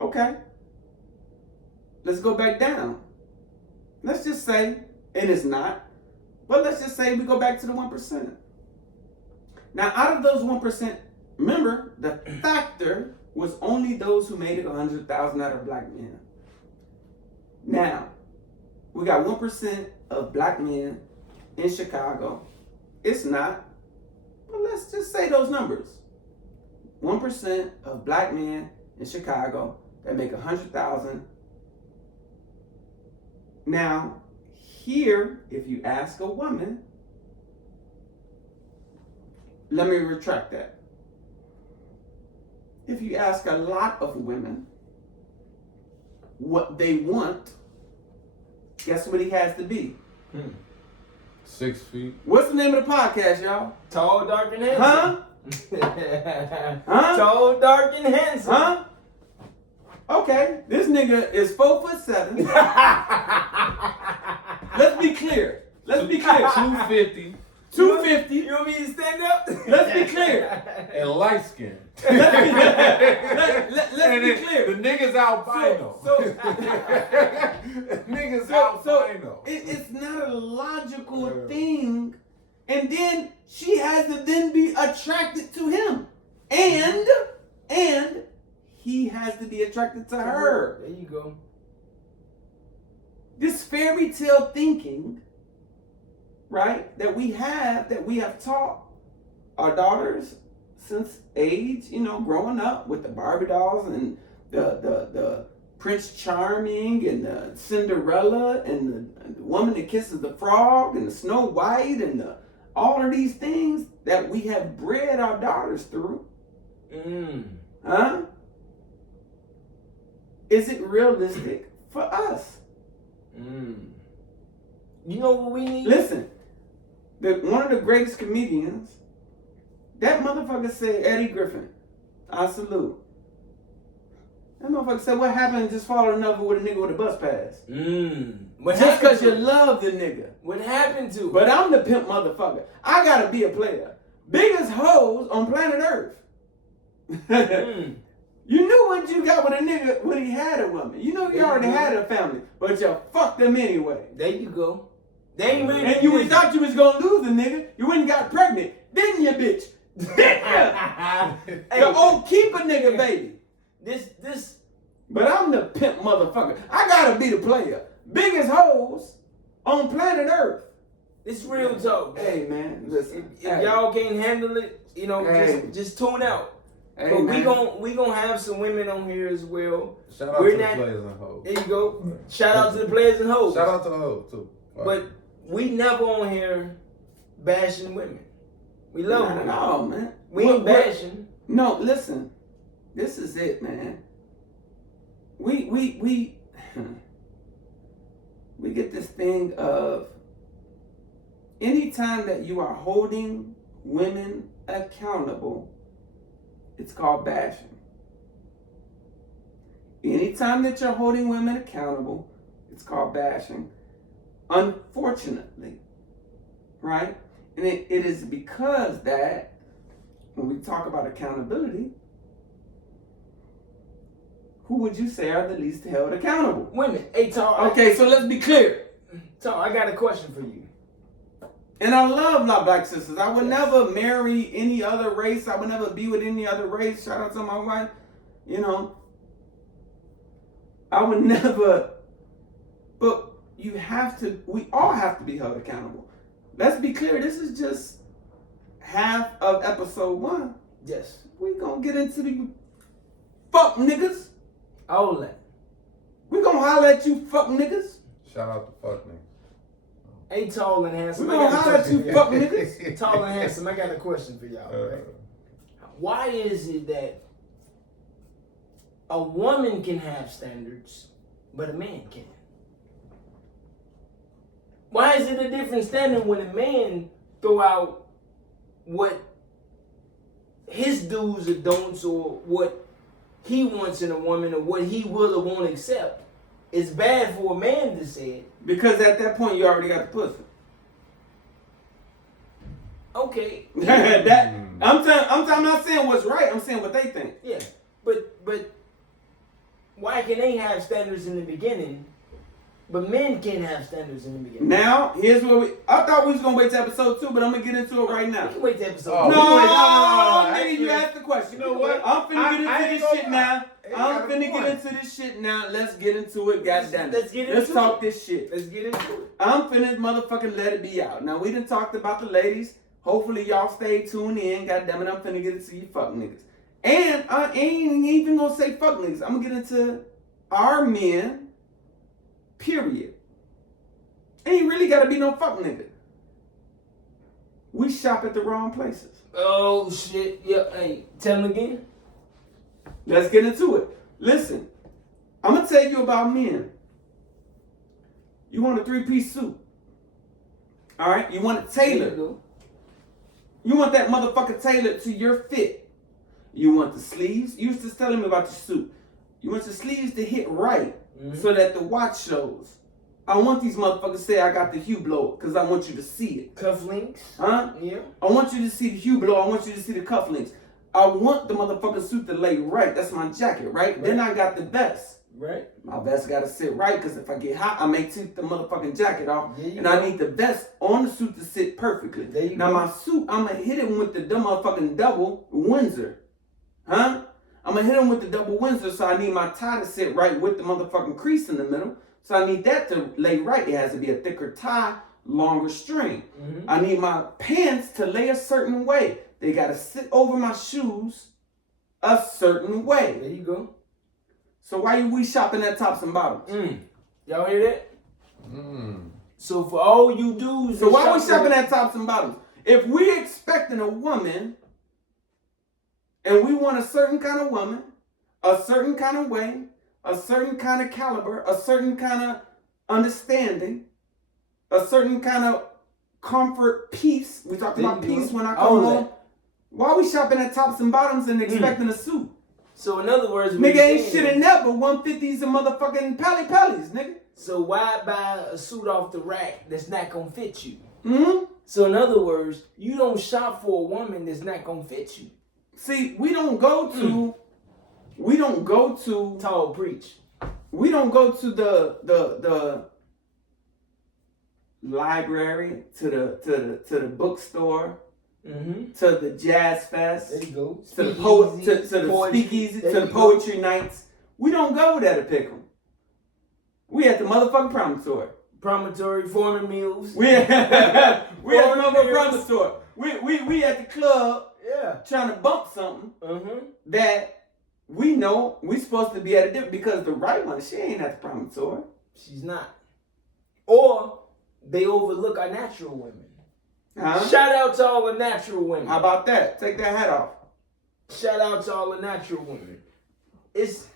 Okay. Let's go back down. Let's just say, and it's not, but let's just say we go back to the 1%. Now, out of those 1%, remember, the factor was only those who made it 100,000 out of black men. Now, we got 1% of black men in Chicago. It's not, but let's just say those numbers. 1% of black men in Chicago that make 100,000. Now, here, if you ask a woman, let me retract that. If you ask a lot of women what they want, guess what he has to be? 6 feet. What's the name of the podcast, y'all? Tall, dark, and handsome. Huh? Huh? Tall, dark, and handsome. Huh? Okay, this nigga is 4'7". Let's be clear. 250 250. You want me to stand up? Let's be clear. and light skin. Let's be clear. The niggas albino. Niggas albino. It's not a logical thing. And then she has to then be attracted to him. And he has to be attracted to her. There you go. This fairy tale thinking, right, that we have taught our daughters since age, growing up with the Barbie dolls and the Prince Charming and the Cinderella and the woman that kisses the frog and the Snow White and all of these things that we have bred our daughters through. Huh? Is it realistic for us? You know what we need? Listen, one of the greatest comedians, that motherfucker said, Eddie Griffin, I salute. That motherfucker said, what happened just fall in love with a nigga with a bus pass? What Just because you to love the nigga. What happened to But I'm the pimp motherfucker. I gotta be a player. Biggest hoes on planet Earth. You knew what you got with a nigga when he had a woman. You know he already had a family, but you fucked them anyway. There you go. They ain't really. And you thought you was gonna lose a nigga. You went and got pregnant. Didn't you, bitch? Didn't you? The old keeper nigga, baby. This. But I'm the pimp motherfucker. I gotta be the player. Biggest hoes on planet Earth. It's real talk. Hey man, listen. If y'all can't handle it, you know, just tune out. Hey, but man. we gonna have some women on here as well. Shout out to the players and hoes. There you go. Shout out to the players and hoes. Shout out to the hoes too. But we never on here bashing women. We love women. No, man. We ain't bashing. No, listen. This is it, man. We get this thing of anytime that you are holding women accountable, it's called bashing. Anytime that you're holding women accountable, it's called bashing. Unfortunately, right? And it is because that when we talk about accountability, who would you say are the least held accountable? Women. Hey, Tal. Okay, so let's be clear. Tal, I got a question for you. And I love my black sisters. I would never marry any other race. I would never be with any other race. Shout out to my wife. You know, I would never. But we all have to be held accountable. Let's be clear. This is just half of episode 1. Yes. We gonna get into the fuck niggas. All that. We gonna holler at you fuck niggas. Shout out to fuck me. Hey, Tall and Handsome. We gonna holler at you fuck niggas. Tall and Handsome, I got a question for y'all. Right? Why is it that a woman can have standards, but a man can't? Why is it a different standard when a man throw out what his do's or don'ts or what he wants in a woman or what he will or won't accept? It's bad for a man to say it. Because at that point you already got the pussy. Okay. I'm not saying what's right. I'm saying what they think. Yeah, but why can they have standards in the beginning, but men can't have standards in the beginning? Now, here's what I thought we was gonna wait to episode 2, but I'm gonna get into it right now. We can wait to episode. Oh, No, actually, nigga, you asked the question. You know what? I'm finna get into this shit now. I'm got a finna point. get into this shit now. Let's get into it, goddamn. Let's talk this shit. Let's get into it. I'm finna motherfucking let it be out. Now we done talked about the ladies. Hopefully y'all stay tuned in. Goddamn it, I'm finna get into you fuck niggas. And I ain't even gonna say fuck niggas. I'm gonna get into our men. Period. Ain't really gotta be no fuck nigga. We shop at the wrong places. Oh shit! Yeah. Hey, tell them again. Let's get into it. Listen, I'm gonna tell you about men. You want a 3-piece suit. All right? You want it tailored. You want that motherfucker tailored to your fit. You want the sleeves. You used to tell me about your suit. You want your sleeves to hit right so that the watch shows. I want these motherfuckers to say I got the Hublot because I want you to see it. Cufflinks. Huh? Yeah. I want you to see the Hublot. I want you to see the cufflinks. I want the motherfucking suit to lay right. That's my jacket, right? Then I got the vest. Right. My vest got to sit right because if I get hot, I may take the motherfucking jacket off. There you And go. I need the vest on the suit to sit perfectly. There you Now go. my suit, I'm going to hit it with the motherfucking double Windsor. Huh? I'm going to hit him with the double Windsor, so I need my tie to sit right with the motherfucking crease in the middle. So I need that to lay right. It has to be a thicker tie, longer string. I need my pants to lay a certain way. They got to sit over my shoes a certain way. There you go. So why are we shopping at Tops and Bottoms? Y'all hear that? So for all you dudes, So why are we shopping at Tops and Bottoms? If we expecting a woman and we want a certain kind of woman, a certain kind of way, a certain kind of caliber, a certain kind of understanding, a certain kind of comfort, peace. We talked about peace when I All come that. home. Why are we shopping at tops and bottoms and expecting a suit? So in other words, Nigga ain't shit in there but 150s and motherfucking Pellies, nigga. So why buy a suit off the rack that's not gonna fit you? Mm-hmm. So in other words, you don't shop for a woman that's not gonna fit you. See, we don't go to Tall preach. we don't go to the library, to the bookstore, to the jazz fest, There you go. to the speakeasy, to the poetry nights. We don't go there to pick them. We at the motherfucking promontory. Promontory, Foreman Mills. We at the motherfucking promontory. We at the club Yeah. trying to bump something that we know we supposed to be at a different, because the right one, she ain't at the promontory. She's not. Or they overlook our natural women. Huh? Shout out to all the natural women. How about that? Take that hat off. Shout out to all the natural women. It's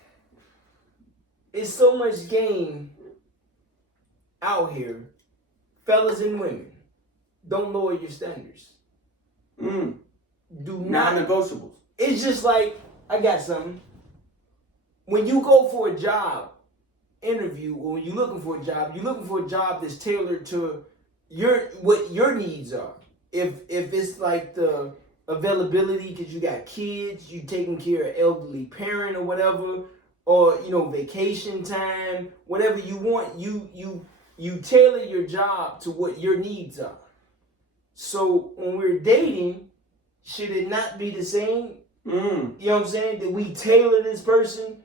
so much game out here, fellas and women. Don't lower your standards. Do not. Non-negotiables. It's just like, I got something. When you go for a job interview, or when you're looking for a job that's tailored to what your needs are. If it's like the availability because you got kids, you taking care of elderly parent or whatever, or vacation time, whatever you want, you tailor your job to what your needs are. So when we're dating, should it not be the same? You know what I'm saying? That we tailor this person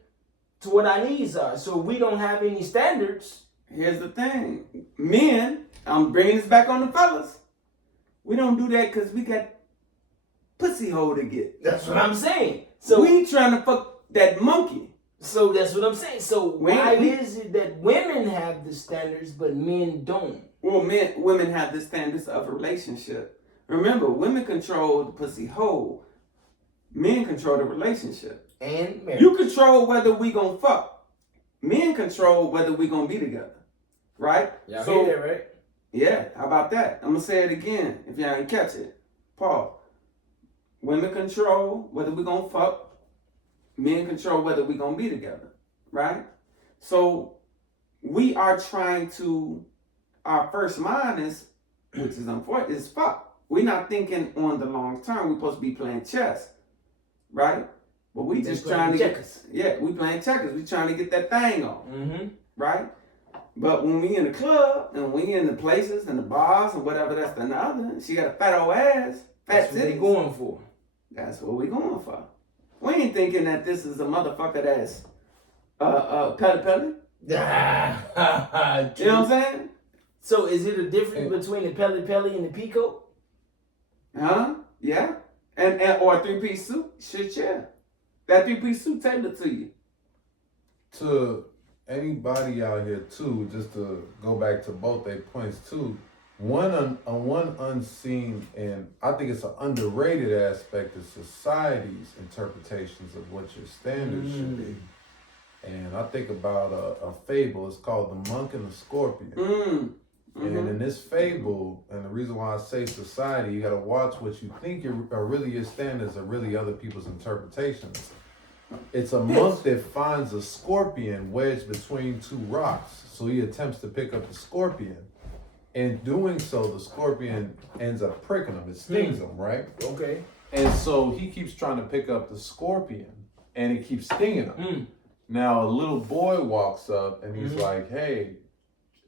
to what our needs are. So we don't have any standards. Here's the thing. Men, I'm bringing this back on the fellas. We don't do that because we got pussy hole to get. That's what I'm saying. So we trying to fuck that monkey. So that's what I'm saying. So why is it that women have the standards but men don't? Well, women have the standards of a relationship. Remember, women control the pussy hole. Men control the relationship. And marriage. You control whether we gonna fuck. Men control whether we gonna be together. Right? Y'all hear that, right? Yeah, how about that? I'm gonna say it again if y'all didn't catch it. Paul. Women control whether we gonna fuck. Men control whether we gonna be together. Right? So we are trying to, our first mind is, which is unfortunate, is fuck. We're not thinking on the long term. We're supposed to be playing chess. Right? But we just trying to checkers. we playing checkers. We trying to get that thing on. Right? But when we in the club and we in the places and the bars and whatever that's the other, she got a fat old ass, fat That's what they titties. going for. That's what we going for. We ain't thinking that this is a motherfucker that's Pelly. You know what You know what I'm saying? So is it a difference between the Pelly and the Peacoat? Huh? Yeah. And or a 3-piece suit? Shit, yeah. That 3-piece suit tailored to you. To anybody out here too, just to go back to both their points too, one unseen, and I think it's an underrated aspect of society's interpretations of what your standards should be. And I think about a fable. It's called The Monk and the Scorpion. And in this fable, and the reason why I say society, you got to watch what you think are really your standards are really other people's interpretations. It's a monk that finds a scorpion wedged between two rocks. So he attempts to pick up the scorpion. In doing so, the scorpion ends up pricking him. It stings him, right? Okay. And so he keeps trying to pick up the scorpion, and it keeps stinging him. Now, a little boy walks up, and he's like, hey,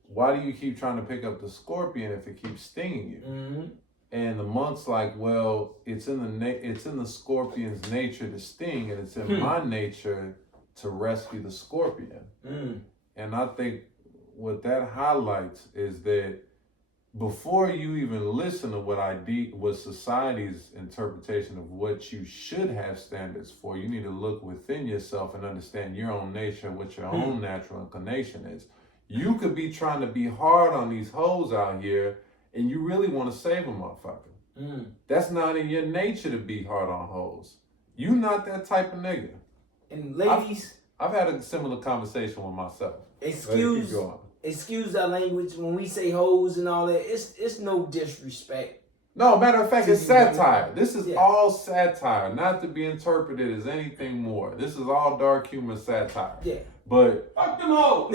why do you keep trying to pick up the scorpion if it keeps stinging you? And the monk's like, well, it's in the scorpion's nature to sting, and it's in my nature to rescue the scorpion. And I think what that highlights is that before you even listen to what society's interpretation of what you should have standards for, you need to look within yourself and understand your own nature, what your own natural inclination is. You could be trying to be hard on these hoes out here, and you really want to save a motherfucker. That's not in your nature to be hard on hoes. You not that type of nigga. And ladies, I've had a similar conversation with myself. excuse excuse our language when we say hoes and all that. It's no disrespect. No, matter of fact, it's satire. This is Yeah. all satire, not to be interpreted as anything more. This is all dark humor satire. Yeah. But Fuck them hoes.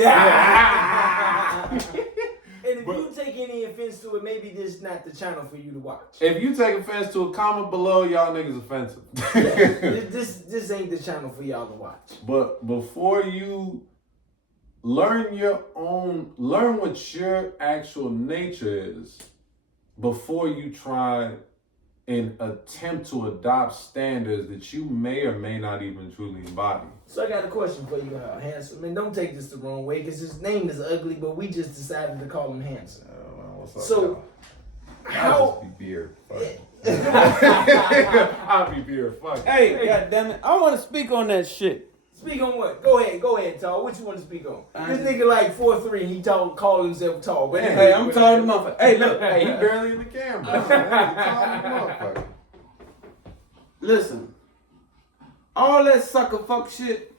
And if you take any offense to it, maybe this is not the channel for you to watch. if you take offense to a comment below, y'all niggas offensive. This ain't the channel for y'all to watch. But before you learn what your actual nature is before you try and attempt to adopt standards that you may or may not even truly embody. So I got a question for you, Handsome. And don't take this the wrong way, because his name is ugly, but we just decided to call him Handsome. What's up, So, y'all? how... I'll just be beard. Fuck it. I'll be beard. Fuck it. Hey, goddammit, I want to speak on that shit. Speak on what? Go ahead, Tall. What you want to speak on? This nigga like 4'3", he called himself tall. But Hey, I'm tall the motherfucker. Hey, look. Hey, he barely in the camera. Man. He's a tall motherfucker. Listen, all that sucker fuck shit,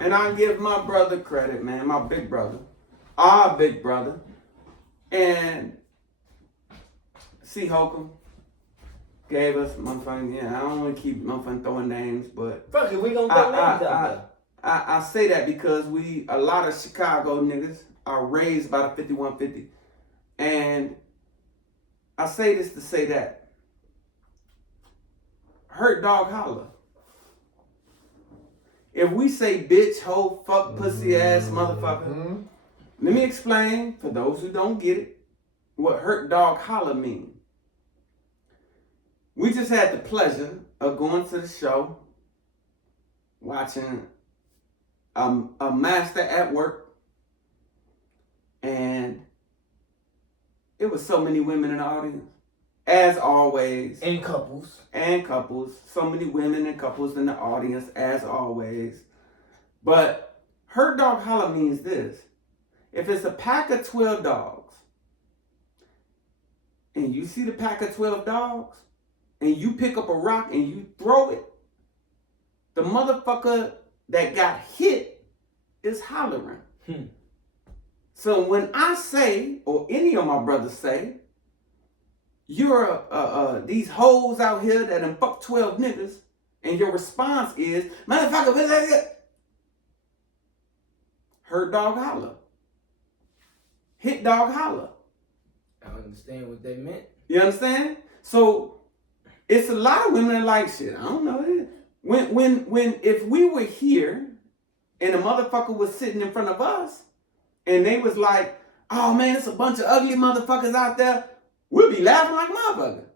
and I give my brother credit, man, my big brother, our big brother, and C. Holcomb gave us motherfucking, I don't want to keep motherfucking throwing names, but Fuck it, we gonna throw names out there. I say that because a lot of Chicago niggas are raised by the 5150, and I say this to say that. Hurt dog holler. If we say bitch, hoe, fuck, pussy ass motherfucker, let me explain for those who don't get it what hurt dog holler mean. We just had the pleasure of going to the show, watching a master at work, and it was so many women in the audience. As always. And couples. So many women and couples in the audience, as always. But hurt dog holler means this. If it's a pack of 12 dogs, and you see the pack of 12 dogs, and you pick up a rock and you throw it, the motherfucker that got hit is hollering. So when I say, or any of my brothers say, you're these hoes out here that done fuck 12 niggas, and your response is, motherfucker, hurt dog holler. Hit dog holler. I understand what they meant. You understand? So it's a lot of women that like shit. I don't know. When if we were here and a motherfucker was sitting in front of us and they was like, oh man, it's a bunch of ugly motherfuckers out there, we'll be laughing like motherfuckers.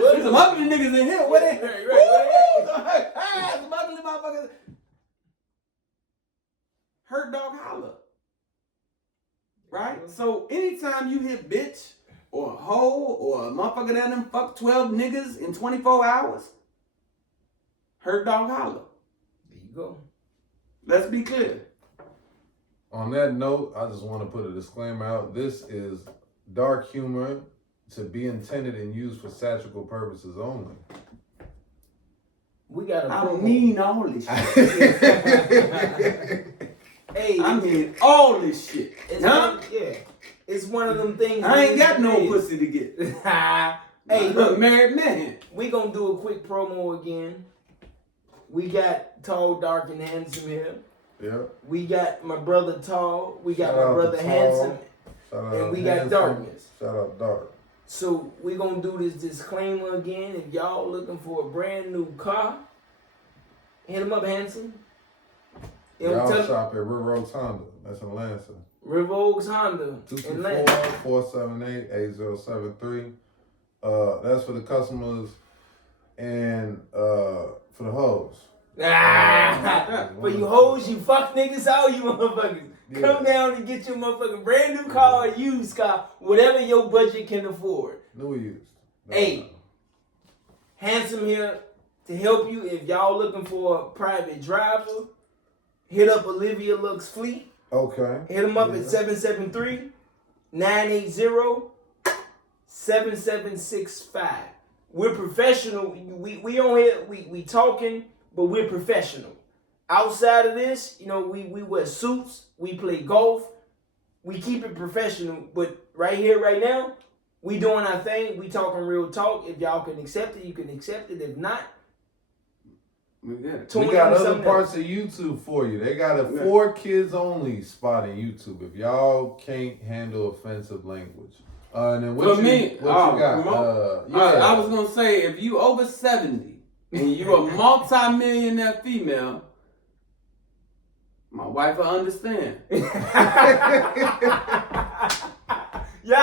There's some ugly niggas in here. What they? Some ugly motherfuckers. Hurt dog holler. Right? So anytime you hit bitch or a hoe or a motherfucker that done fuck 12 niggas in 24 hours, hurt dog holler. There you go. Let's be clear. On that note, I just want to put a disclaimer out. This is dark humor to be intended and used for satirical purposes only. We got I mean all this shit. Hey, I mean all this shit. It's Huh? It's one of them things. I ain't got no pussy to get. Hey, look, married man. We gonna do a quick promo again. We got Tall, Dark, and Handsome here. Yeah. We got my brother Tall. We got Shout my out brother to Tall. Handsome. Shout out And we Handsome. got Darkness. Shout out Dark. So we gonna do this disclaimer again. If y'all looking for a brand new car, hit him up, Handsome. Y'all shop at River Oaks Honda. That's in Lansing. River Oaks Honda in Lansing. 224-478-8073. That's for the customers and for the hoes. For you hoes, you fuck niggas, all you motherfuckers. Yeah. Come down and get your motherfucking brand new car or used car, whatever your budget can afford. New used. Hey, Handsome here to help you. If y'all looking for a private driver, hit up Olivia Lux Fleet. Okay. Hit them up at 773-980-7765. We're professional. We on here, we talking, but we're professional. Outside of this, we wear suits, we play golf, we keep it professional. But right here, right now, we doing our thing. We talking real talk. If y'all can accept it, you can accept it. If not, we got other parts of YouTube for you. They got a 4 kids only spot in YouTube if y'all can't handle offensive language. And then what you got? I was gonna say, if you over 70 and you a multi-millionaire female, my wife will understand. Y'all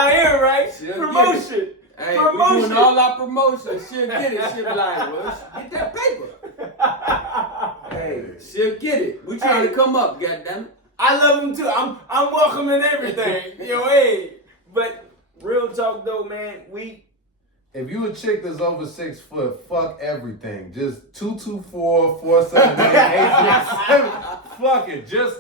hear, right? Promotion. Hey, we doing all our promotion. She'll get it. She'll be like, well, get that paper. Hey, she'll get it. We trying to come up, goddammit. I love him too. I'm welcoming everything. Yo, hey. But real talk though, man, if you a chick that's over 6 foot, fuck everything. Just 224-479-867. Fuck it. Just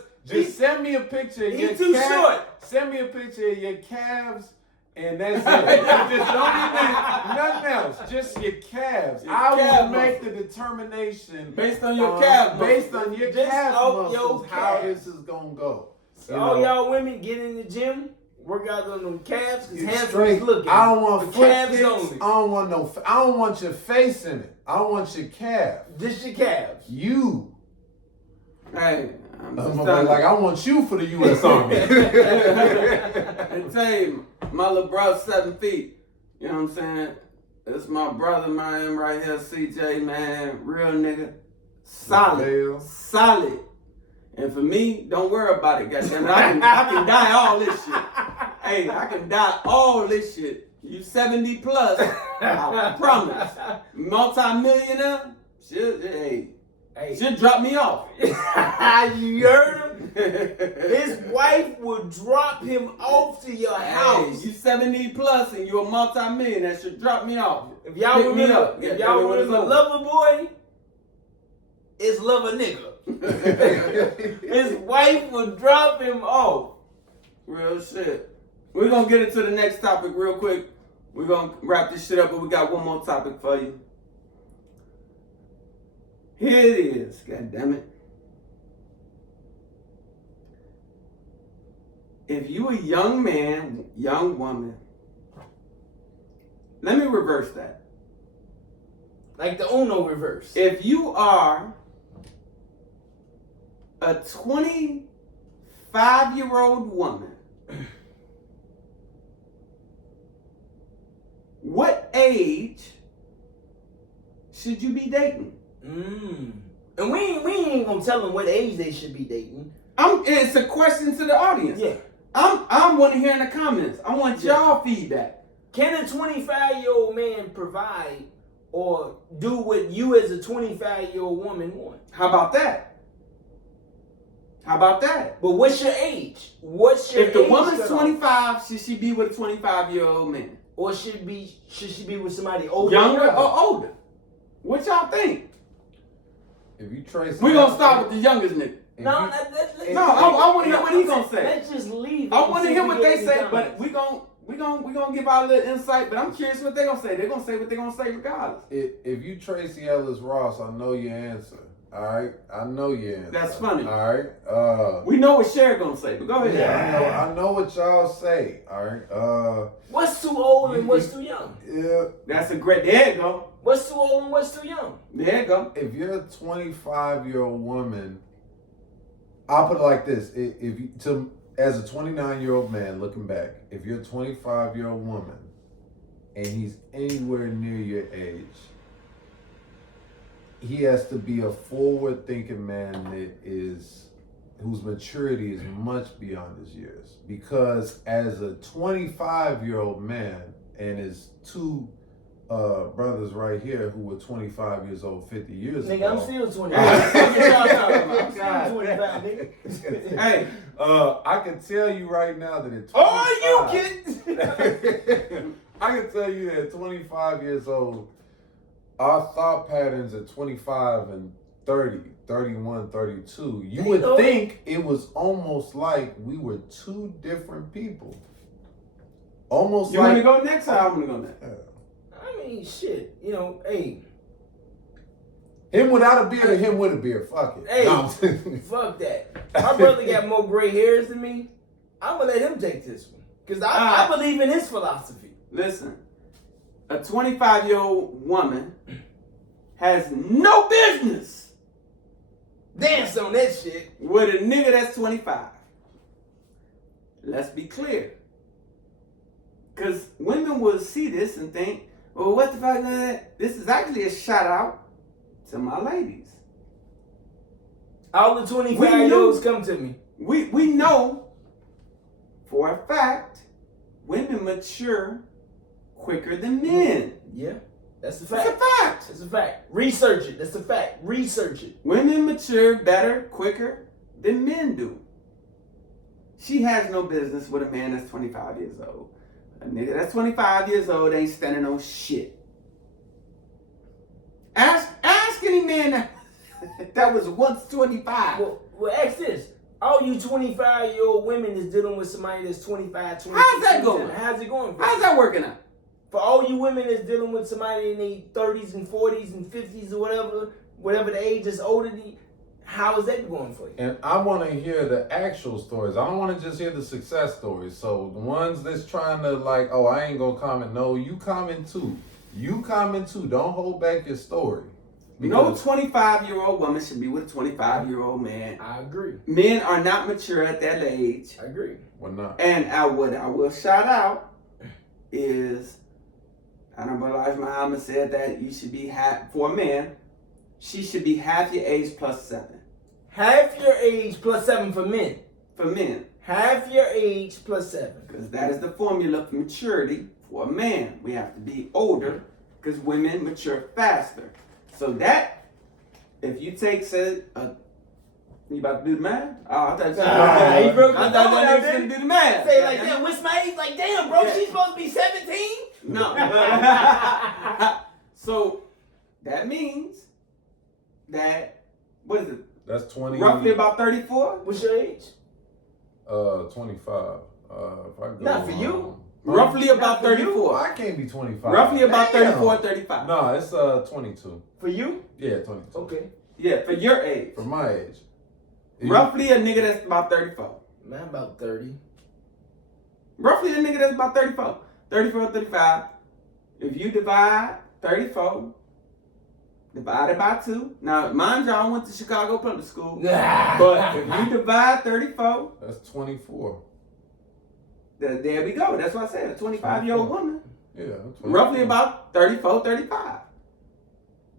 send me a picture of your too short. Send me a picture of your calves, and that's it. Just don't even nothing else. Just your calves. I will make the determination based on your calves. Based on your calves muscles, how this is gonna go. All y'all women get in the gym. Work out on them calves because handsome is looking. I don't want calves only. I don't want your face in it. I want your calf. Just your calves. You. Hey, I want you for the U.S. Army. And tell you, my little brother's 7 feet. You know what I'm saying? It's my brother, man, right here, CJ, man, real nigga, solid. And for me, don't worry about it, goddammit. I can die all this shit. Hey, I can die all this shit. You 70 plus, I promise. Multi-millionaire, she'll drop me off. You heard him? His wife will drop him off to your house. Hey, you 70 plus and you're a multi-millionaire, she'll drop me off. If y'all remember, Lover Boy, it's Lover Nigga. His wife will drop him off. Real shit. We're gonna get into the next topic real quick. We're gonna wrap this shit up, but we got one more topic for you. Here it is, goddammit. If you a young man, young woman, let me reverse that. Like the Uno reverse. If you are a 25-year-old woman, what age should you be dating? And we ain't gonna tell them what age they should be dating. It's a question to the audience. Yeah. I want to hear in the comments. I want y'all feedback. Can a 25-year-old man provide or do what you as a 25-year-old woman want? How about that? But what's your age? If the woman's 25, should she be with a 25-year-old man? Or should she be with somebody older? Younger or older? What y'all think? If you trace, we're gonna start with the youngest nigga. I want to hear what he's gonna say. Let's just leave. I want to hear what they say, but we gonna give our little insight. But I'm curious what they gonna say. They're gonna say what they're gonna say regardless. If you Tracy Ellis Ross, I know your answer. All right, I know your answer. That's funny. All right. We know what Cher gonna say, but go ahead. Yeah, I know what y'all say. All right. What's too old and what's too young? Yeah. That's a great. There you go. What's too old and what's too young? There you go. If you're a 25-year-old woman, I'll put it like this: as a 29-year-old man looking back, if you're a 25-year-old woman and he's anywhere near your age, he has to be a forward-thinking man whose maturity is much beyond his years. Because as a 25-year-old man and his two brothers right here who were 25 years old 50 years ago. Nigga, I'm still 25. I'm still 25, nigga. Hey, I can tell you right now that at 25... Oh, you kidding? I can tell you that at 25 years old, our thought patterns at 25 and 30, 31, 32, you would think it was almost like we were two different people. Almost you want to go next or I want to go next? I mean, shit, hey. Him without a beard or him with a beard, fuck it. Hey, fuck that. My brother got more gray hairs than me. I'm gonna let him take this one because I believe in his philosophy. Listen, a 25-year-old woman has no business Dance on that shit. with a nigga that's 25. Let's be clear. Because women will see this and think, well, what the fuck? This is actually a shout out to my ladies. All the 25-year-olds come to me. We know for a fact women mature quicker than men. Yeah, that's a That's fact. a fact. That's a fact. Research it. That's a fact. Research it. Women mature better, quicker than men do. She has no business with a man that's 25 years old. A nigga that's 25 years old ain't standing on shit. Ask any man that was once 25. Well, ask this. All you 25-year-old women is dealing with somebody that's 25, 26. How's that going? How's it going? How's that working out? For all you women that's dealing with somebody in their 30s and 40s and 50s or whatever the age is older than you, how is that going for you? And I want to hear the actual stories. I don't want to just hear the success stories. So the ones that's trying to like, oh, I ain't gonna comment. No, you comment too. You comment too. Don't hold back your story. No Because 25-year-old woman should be with a 25-year-old man. I agree. Men are not mature at that age. I agree. we're not. And what I will shout out is, Honorable Elijah Muhammad said that you should be for a man, she should be half your age plus 7. Half your age plus 7 for men. For men. Half your age plus 7. Because that is the formula for maturity for a man. We have to be older because women mature faster. So that, if you take, say, you about to do the math? Oh, I thought you said he broke I the thought phone that out nigga there. said do the math. Say like, damn, what's my age? Like, damn, bro, Yeah. she's supposed to be 17? No. So that means that, what is it? That's 20. Roughly about 34? What's your age? 25. If I go, Not for you. Roughly Not about for you. 34. I can't be 25. Roughly about Damn. 34, 35. No, it's 22. For you? Yeah, 22. Okay. Yeah, for your age. For my age. Roughly a nigga that's about 34. Man, about 30. Roughly a nigga that's about 34. 34, 35. If you divide 34, divided by 2. Now, mind you, I went to Chicago Public School. But if you divide 34, That's 24. there we go. That's what I said. A 25-year-old woman. Yeah. 24. Roughly about 34, 35.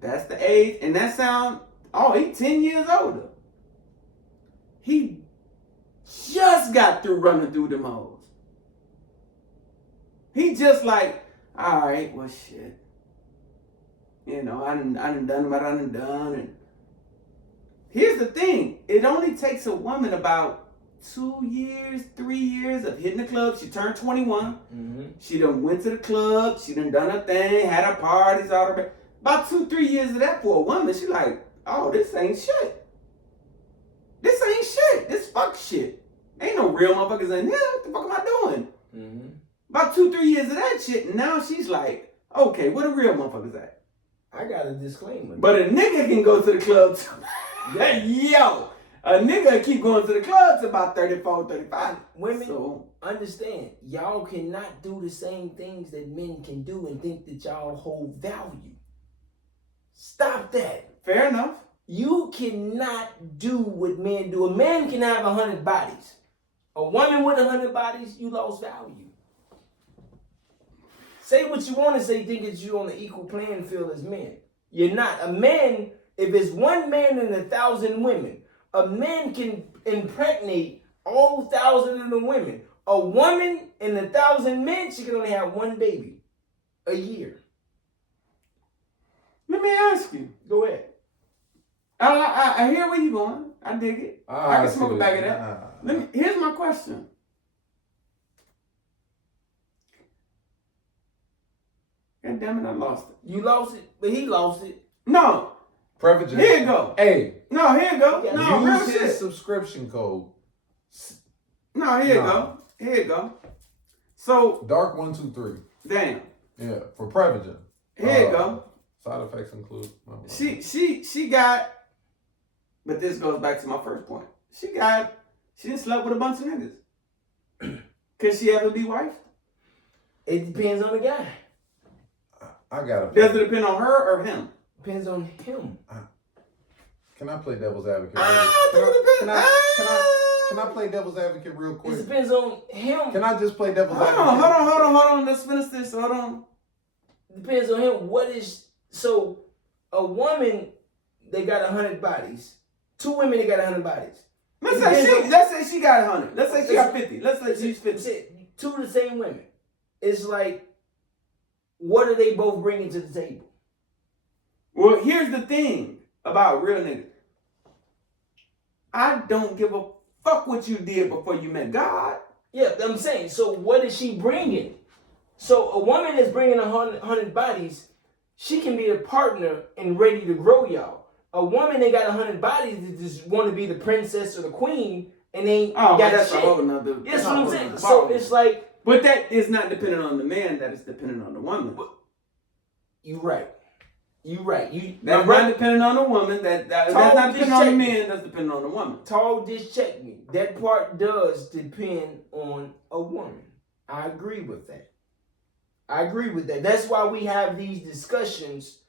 That's the age. And that sound, he's 10 years older. He just got through running through them hoes. He just like, all right, well, shit. You know, I done done what I done. And here's the thing. It only takes a woman about 2 years, 3 years of hitting the club. She turned 21. Mm-hmm. She done went to the club. She done her thing, had her parties, all her. About 2-3 years of that for a woman, she like, oh, this ain't shit. This ain't shit. This fuck shit. Ain't no real motherfuckers in here. What the fuck am I doing? Mm-hmm. About 2-3 years of that shit, and now she's like, okay, where the real motherfuckers at? I got a disclaimer. But a nigga can go to the club too. Yo, a nigga keep going to the club to about 34, 35. Women, So, understand, y'all cannot do the same things that men can do and think that y'all hold value. Stop that. fair enough. You cannot do what men do. A man can have 100 bodies. A woman with 100 bodies, you lost value. Say what you want to say, think that you're on the equal playing field as men. You're not. A man, if it's one man and 1,000 women, a man can impregnate all 1,000 of the women. A woman and 1,000 men, she can only have one baby a year. Let me ask you. Go ahead. I hear where you going. I dig it. I can smoke a bag of that. Nah. Here's my question. God damn it, I lost it. You lost it, but he lost it. No. Prevagen. Here you go. Hey, No, here you go. Yeah. No, real use his shit. subscription code. No, here you Nah. go. Here you go. So, Dark 123. damn. Yeah, for Prevagen. Here you go. Side effects include. She got, but this goes back to my first point. She done slept with a bunch of niggas. Can she ever be wife? It depends on the guy. I gotta. Does it depend on her or him? Depends on him. Can I play devil's advocate? Can I play devil's advocate real quick? It depends on him. Can I just play devil's advocate? Hold on. Let's finish this. Hold on. Depends on him. So a woman, they got 100 bodies. 2 women, they got 100 bodies. Let's say she got 100. Let's say she got 50. Let's say she's 50. 2 of the same women. It's like, what are they both bringing to the table? Well, here's the thing about real niggas. I don't give a fuck what you did before you met God. Yeah, I'm saying. So what is she bringing? So a woman that's bringing 100 bodies, she can be a partner and ready to grow y'all. A woman that got 100 bodies that just want to be the princess or the queen and ain't got that's shit. a whole nother. That's what I'm saying. So it's like. But that is not dependent on the man. That is dependent on the woman. You right. That's not dependent on the woman. That's not dependent on the man. That's dependent on the woman. Tall just check me. That part does depend on a woman. I agree with that. That's why we have these discussions.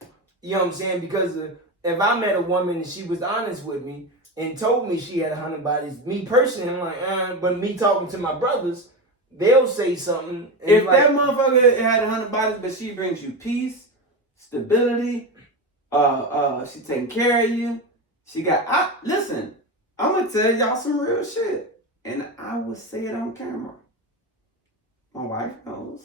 You know what I'm saying? Because if I met a woman and she was honest with me and told me she had 100 bodies, me personally, I'm like, but me talking to my brothers, they'll say something. If that motherfucker had 100 bodies, but she brings you peace, stability, she taking care of you. Listen, I'm gonna tell y'all some real shit. And I will say it on camera. My wife knows.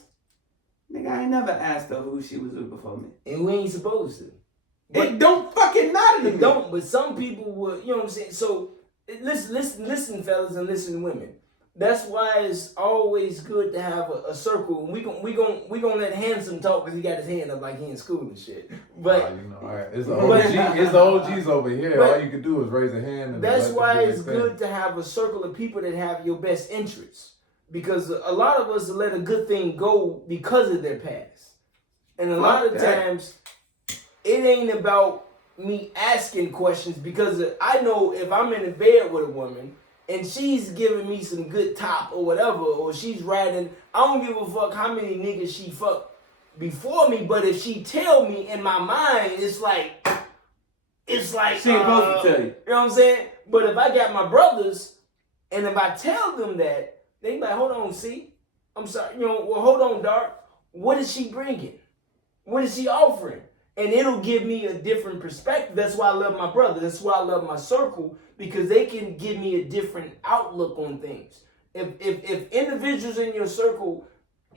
Nigga, I ain't never asked her who she was with before me. And we ain't supposed to. It don't fucking matter to me. It don't, but some people would, you know what I'm saying? So listen, fellas, and listen, women. That's why it's always good to have a circle. And we gonna let Handsome talk because he got his hand up like he in school and shit. But it's the OGs over here. But all you can do is raise a hand. And that's why it's good to have a circle of people that have your best interests. Because a lot of us let a good thing go because of their past, and a lot of times it ain't about me asking questions because I know if I'm in a bed with a woman and she's giving me some good top or whatever, or she's riding, I don't give a fuck how many niggas she fucked before me, but if she tell me in my mind, it's like she ain't supposed to tell you. You know what I'm saying? But if I got my brothers and if I tell them that, they be like, hold on, see? I'm sorry, hold on, Dark. What is she bringing? What is she offering? And it'll give me a different perspective. That's why I love my brother. That's why I love my circle, because they can give me a different outlook on things. If individuals in your circle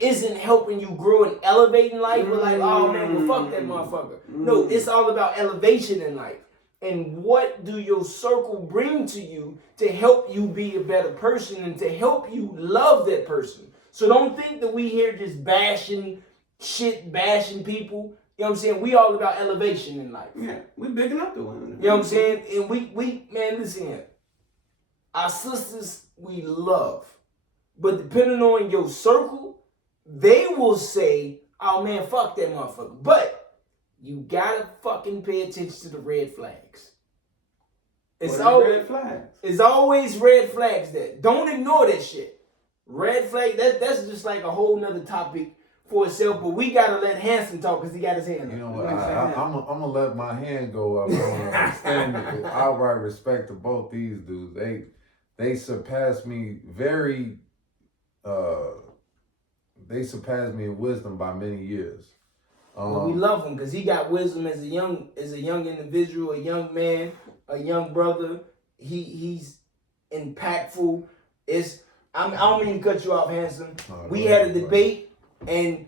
isn't helping you grow and elevate in life, we're like, oh man, well fuck that motherfucker. No, it's all about elevation in life. And what do your circle bring to you to help you be a better person and to help you love that person? So don't think that we here just bashing people. You know what I'm saying? We all about elevation in life. Yeah, we bigging up the women. You know what I'm saying? And we man, listen here. Our sisters, we love. But depending on your circle, they will say, oh man, fuck that motherfucker. But you gotta fucking pay attention to the red flags. It's always red flags. It's always red flags there. Don't ignore that shit. Red flag, that's just like a whole nother topic for itself, but we gotta let Hanson talk because he got his hand up. You know what? I'm gonna let my hand go up. I don't understand it. Outright respect to both these dudes. They surpassed me they surpassed me in wisdom by many years. But we love him because he got wisdom as a young individual, a young man, a young brother. He's impactful. I don't mean to cut you off, Hanson. We had a debate, and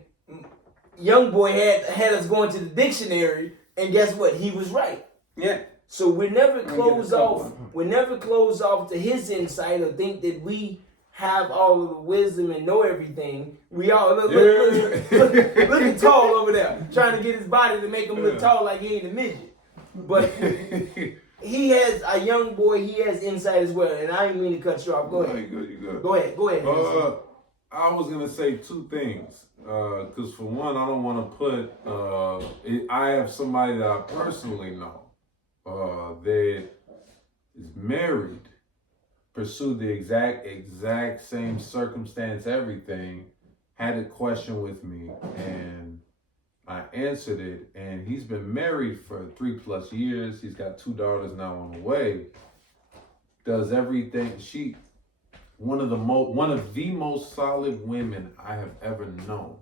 young boy had us going to the dictionary, and guess what? He was right. Yeah. So we never close off. We never close off to his insight or think that we have all of the wisdom and know everything. We all looking tall over there, trying to get his body to make him look tall like he ain't a midget. But he has a young boy. He has insight as well. And I didn't mean to cut you off. Go ahead. You good. Go ahead. I was gonna say two things. Because for one, I don't want to put. I have somebody that I personally know that is married, pursued the exact same circumstance, everything, had a question with me, and I answered it. And he's been married for 3+ years. He's got 2 daughters now on the way. Does everything. One of the most solid women I have ever known.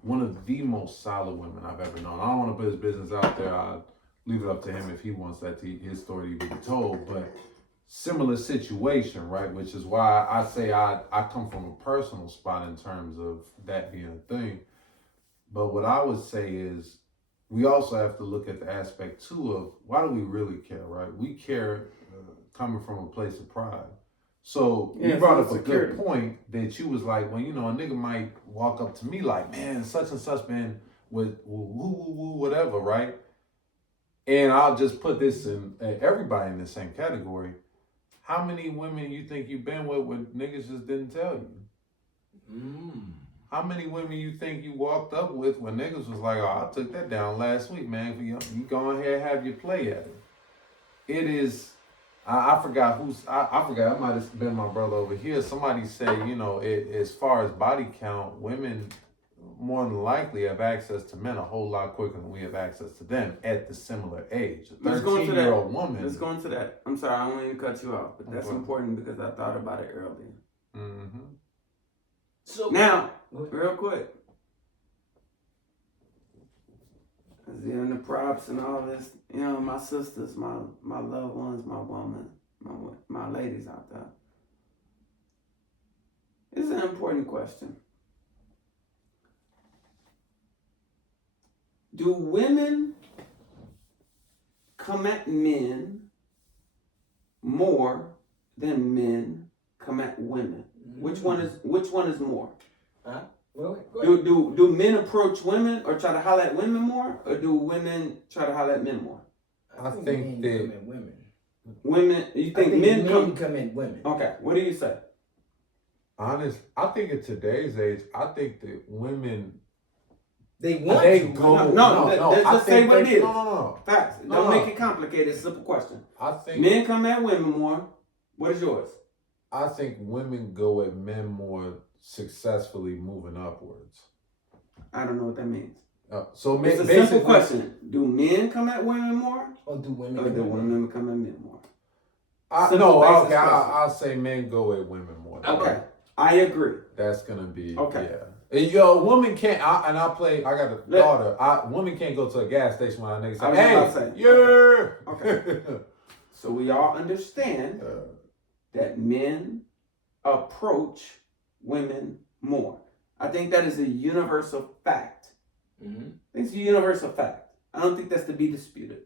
One of the most solid women I've ever known. I don't want to put his business out there. I'll leave it up to him if he wants his story to be told. But similar situation, right? Which is why I say I come from a personal spot in terms of that being a thing. But what I would say is we also have to look at the aspect too of why do we really care, right? We care coming from a place of pride. So you brought up a good point that you was like, well, you know, a nigga might walk up to me like, man, such and such been with woo, whatever, right? And I'll just put this in everybody in the same category. How many women you think you've been with when niggas just didn't tell you? How many women you think you walked up with when niggas was like, oh, I took that down last week, man. You go ahead and have your play at it. It is... I forgot I forgot, it might have been my brother over here. Somebody say, you know, as far as body count, women more than likely have access to men a whole lot quicker than we have access to them at the similar age. A 13-year-old woman. Let's go into that. I'm sorry, I don't want to cut you off, but that's important because I thought about it earlier. Mm-hmm. So now, real quick. And the props and all this, you know, my sisters, my loved ones, my woman, my ladies out there. It's an important question. Do women come at men more than men come at women? Which one is more? Huh? Do men approach women or try to holler at women more, or do women try to holler at men more? I think that come at women. Women, you think men come at women? Okay, what do you say? Honest, I think in today's age, I think that women they want to go. No. Just say what it is. No. Facts. Don't make it complicated. Simple question. I think men come at women more. What is yours? I think women go at men more successfully moving upwards. I don't know what that means. So it's a simple question. Do men come at women more? Or do women come at men more? I'll say men go at women more. Okay. I agree. That's going to be, okay. Yeah. And a woman can't, I got a daughter, woman can't go to a gas station when a nigga say, hey, yeah. Okay. So we all understand that men approach women more. I think that is a universal fact. Mm-hmm. I think it's a universal fact. I don't think that's to be disputed.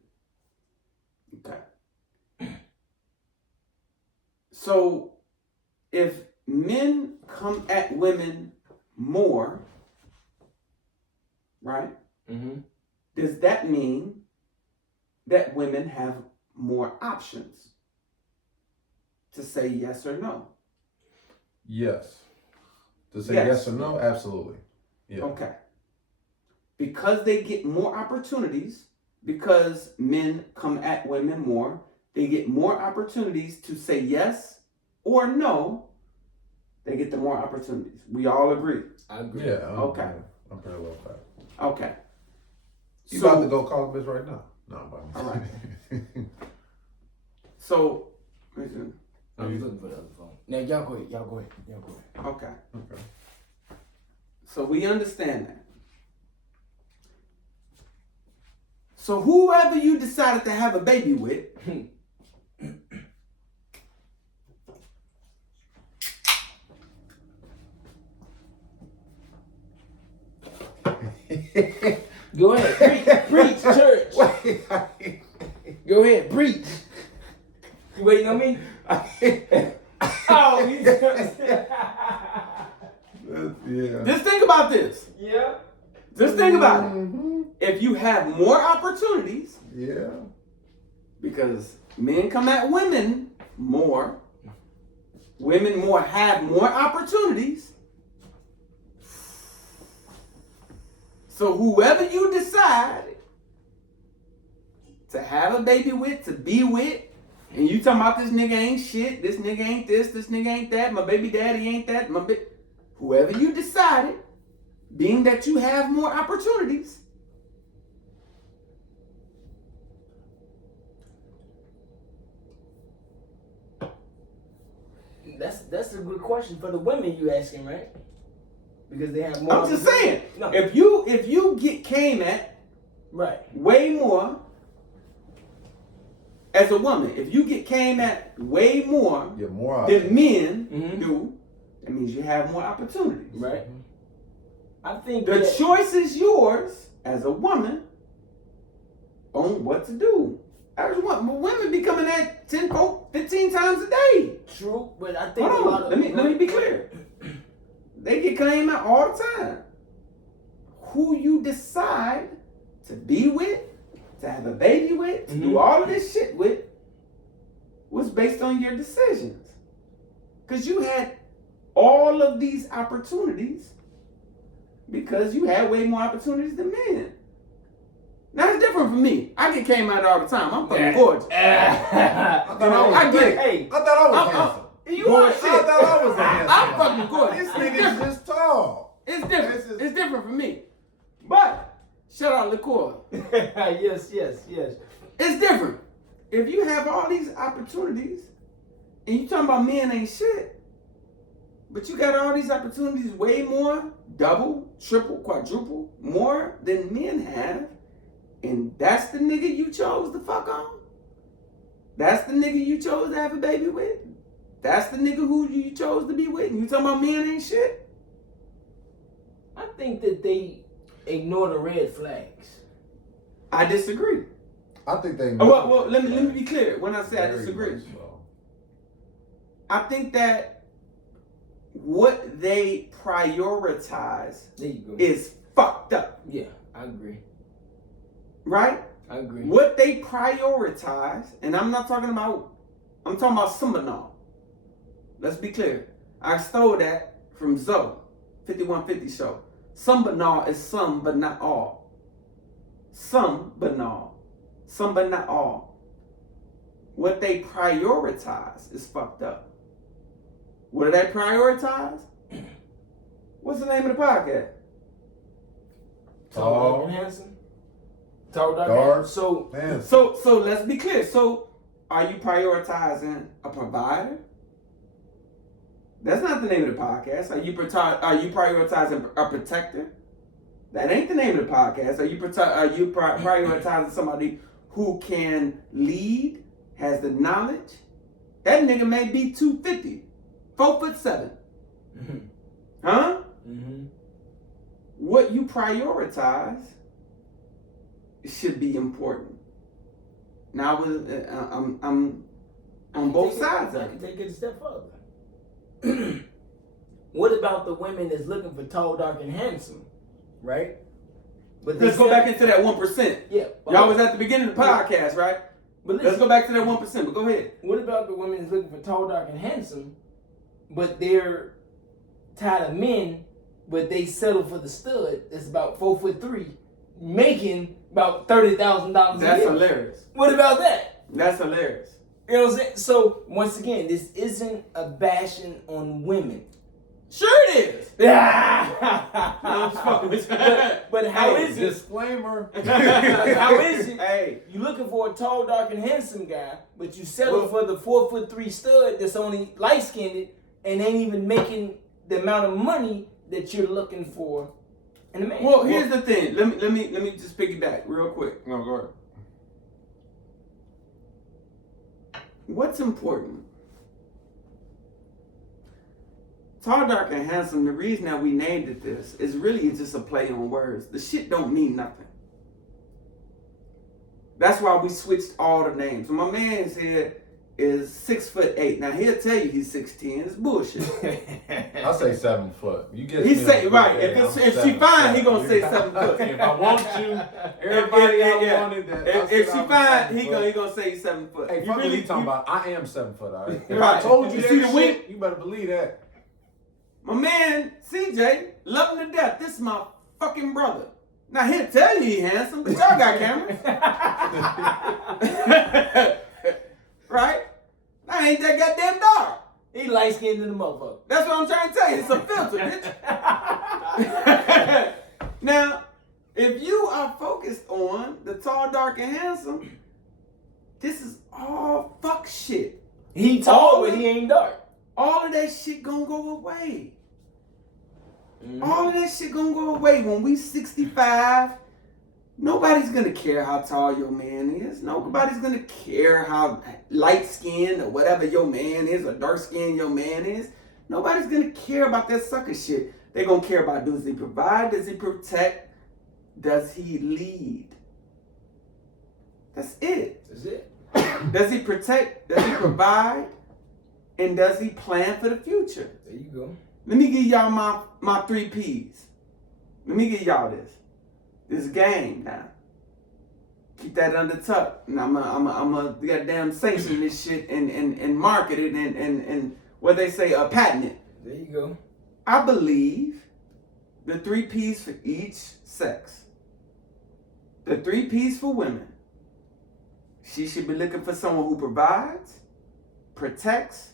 Okay. So if men come at women more, right? Mm-hmm. Does that mean that women have more options to say yes or no? Yes. To say yes or no? Absolutely. Yeah. Okay. Because they get more opportunities, because men come at women more, they get more opportunities to say yes or no. They get the more opportunities. We all agree. I agree. Yeah. Okay. I'm pretty well back. Okay. You about to go call the bitch right now? No, I'm about to. All right. So, listen. I'm looking for the other phone. Now y'all go ahead. Okay. So we understand that. So whoever you decided to have a baby with, go ahead, preach, church. Go ahead, preach. You waiting on me? Oh, you yeah. Just think about this. Yeah. Just think about it. If you have more opportunities, yeah, because men come at women more, women have more opportunities. So whoever you decide to have a baby with, to be with, And you talking about this nigga ain't shit, this nigga ain't this nigga ain't that, my baby daddy ain't that, whoever you decided, being that you have more opportunities. That's a good question for the women you asking, right? Because they have more. I'm just saying, no. if you get came at right way more as a woman, if you get came at way more than men do, that means you have more opportunities. Right. I think the choice is yours as a woman on what to do. As a woman, women be coming at 10, 15 times a day. True, but I think Hold on, let me be clear. They get claimed out all the time. Who you decide to be with, to have a baby with, to do all of this shit with, was based on your decisions. Because you had all of these opportunities because you had way more opportunities than men. Now it's different from me. I get came out all the time. I'm fucking gorgeous. I get it. Hey, I thought I was handsome. You are shit. I thought I was handsome. I'm fucking gorgeous. This nigga's just tall. It's different. It's different from me. But shout out LaCour. yes. It's different. If you have all these opportunities and you talking about men ain't shit, but you got all these opportunities way more, double, triple, quadruple, more than men have, and that's the nigga you chose to fuck on? That's the nigga you chose to have a baby with? That's the nigga who you chose to be with? And you talking about men ain't shit? I think that they ignore the red flags. I disagree. I think they. Well, let me be clear. When I say I disagree, I think that what they prioritize is fucked up. Yeah, I agree. Right? I agree. What they prioritize, and I'm talking about Sumbanal. Let's be clear. I stole that from Zoe, 5150 show. Sumbanal is some but not all. Some but not all. What they prioritize is fucked up. What do they prioritize? What's the name of the podcast? Tall, dark, and handsome. Tall, dark. So let's be clear. So are you prioritizing a provider? That's not the name of the podcast. Are you prioritizing a protector? That ain't the name of the podcast. Are you prioritizing somebody who can lead, has the knowledge? That nigga may be 250, 4'7". Mm-hmm. Huh? Mm-hmm. What you prioritize should be important. Now I'm on both sides of it. I can take it a step further. What about the women that's looking for tall, dark, and handsome, right? But let's go back into that 1%. Yeah. Y'all was at the beginning of the podcast, right? But listen, let's go back to that 1%, but go ahead. What about the women that's looking for tall, dark, and handsome, but they're tired of men, but they settle for the stud that's about 4'3", making about $30,000 a year? That's hilarious. What about that? That's hilarious. You know what I'm saying? So, once again, this isn't a bashing on women. Sure it is. I'm just fucking with you. But how is it? Disclaimer. How is it? Hey, You looking for a tall, dark, and handsome guy, but you settle for the 4'3" stud that's only light skinned and ain't even making the amount of money that you're looking for in a man. Well, here's the thing. Let me just piggyback real quick. No, go ahead. What's important? Tall, dark, and handsome, the reason that we named it this is really just a play on words. The shit don't mean nothing. That's why we switched all the names. So my man's here is 6'8". Now he'll tell you he's 6'10". It's bullshit. I say 7 foot. You get. He say right. If she fine, he gonna say 7 foot. If I want you, everybody wanted that. If she fine, he gonna say 7 foot. Hey, fuck what he talking about. I am 7 foot. All right. If Right. I told you You see that the wink? shit, you better believe that. My man CJ, love him to death. This is my fucking brother. Now he'll tell you he handsome, but y'all got cameras. Right? I ain't that goddamn dark. He light skinned in the motherfucker. That's what I'm trying to tell you. It's a filter, bitch. Now, if you are focused on the tall, dark, and handsome, this is all fuck shit. He tall, but he ain't dark. All of that shit gonna go away. Mm-hmm. All of that shit gonna go away when we 65. Nobody's gonna care how tall your man is. Nobody's gonna care how light skinned or whatever your man is or dark skinned your man is. Nobody's gonna care about that sucker shit. They're gonna care about, does he provide? Does he protect? Does he lead? That's it. That's it. Does he protect? Does he provide? And does he plan for the future? There you go. Let me give y'all my 3 P's. Let me give y'all this. This game now. Keep that under tuck. And I'm a goddamn sanction this shit and market it and what they say, patent it. There you go. I believe the 3 P's for each sex. The 3 P's for women. She should be looking for someone who provides, protects,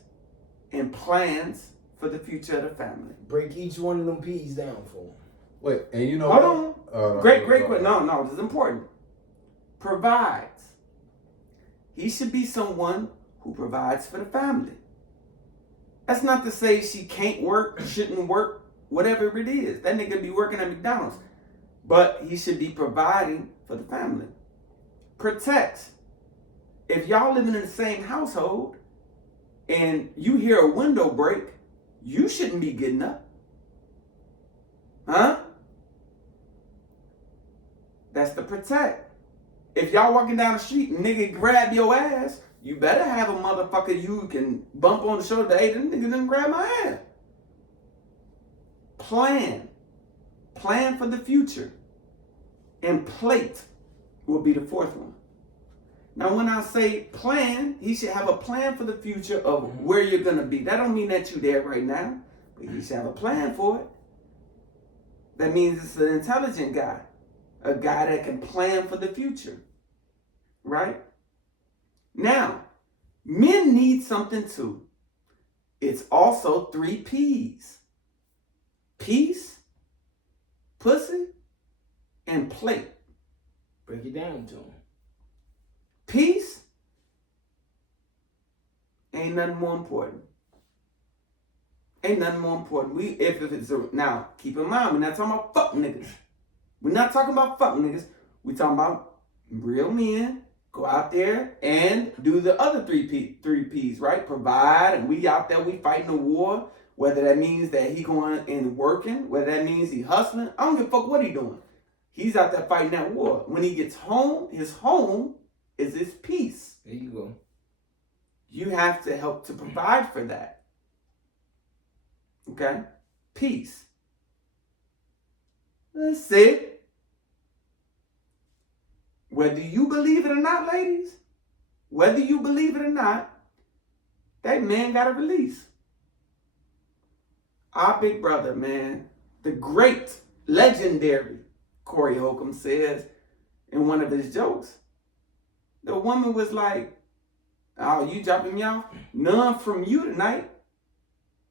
and plans for the future of the family. Break each one of them P's down for him. Wait, and you know Hold on. Great question. question. No, this is important. Provides. He should be someone who provides for the family. That's not to say she can't work, shouldn't work, whatever it is. That nigga be working at McDonald's. But he should be providing for the family. Protects. If y'all living in the same household and you hear a window break, you shouldn't be getting up. Huh? That's the protect. If y'all walking down the street and nigga grab your ass, you better have a motherfucker you can bump on the shoulder. Hey, this nigga didn't grab my ass. Plan. Plan for the future. And plate will be the 4th one. Now, when I say plan, he should have a plan for the future of where you're going to be. That don't mean that you're there right now, but he should have a plan for it. That means it's an intelligent guy, a guy that can plan for the future, right? Now, men need something too. It's also 3 P's. Peace, pussy, and plate. Break it down to him. Peace ain't nothing more important. Ain't nothing more important. Now, keep in mind, we're not talking about fuck niggas. We're not talking about fuck niggas. We're talking about real men. Go out there and do the other 3 P's, right? Provide, and we out there, we fighting a war. Whether that means that he going and working, whether that means he hustling. I don't give a fuck what he doing. He's out there fighting that war. When he gets home, his home is his peace. There you go. You have to help to provide for that. Okay? Peace. That's it. Whether you believe it or not, ladies, whether you believe it or not, that man got a release. Our big brother, man, the great, legendary Corey Holcomb says in one of his jokes, the woman was like, oh, you dropping me off? None from you tonight.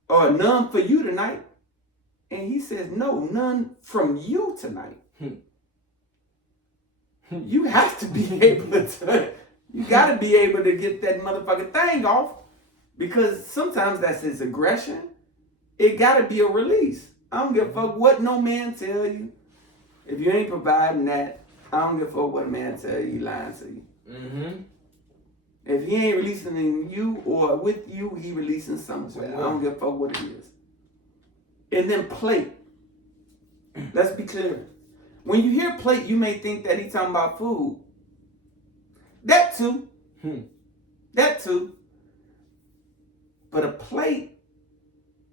Or none for you tonight. And he says, no, none from you tonight. You have to be able to, you got to be able to get that motherfucking thing off. Because sometimes that's his aggression. It got to be a release. I don't give a fuck what no man tell you. If you ain't providing that, I don't give a fuck what a man tell you, he lying to you. Mm-hmm. If he ain't releasing in you or with you, he releasing somewhere. I don't give a fuck what it is. And then plate. Let's be clear. When you hear plate, you may think that he's talking about food. That too. That too. But a plate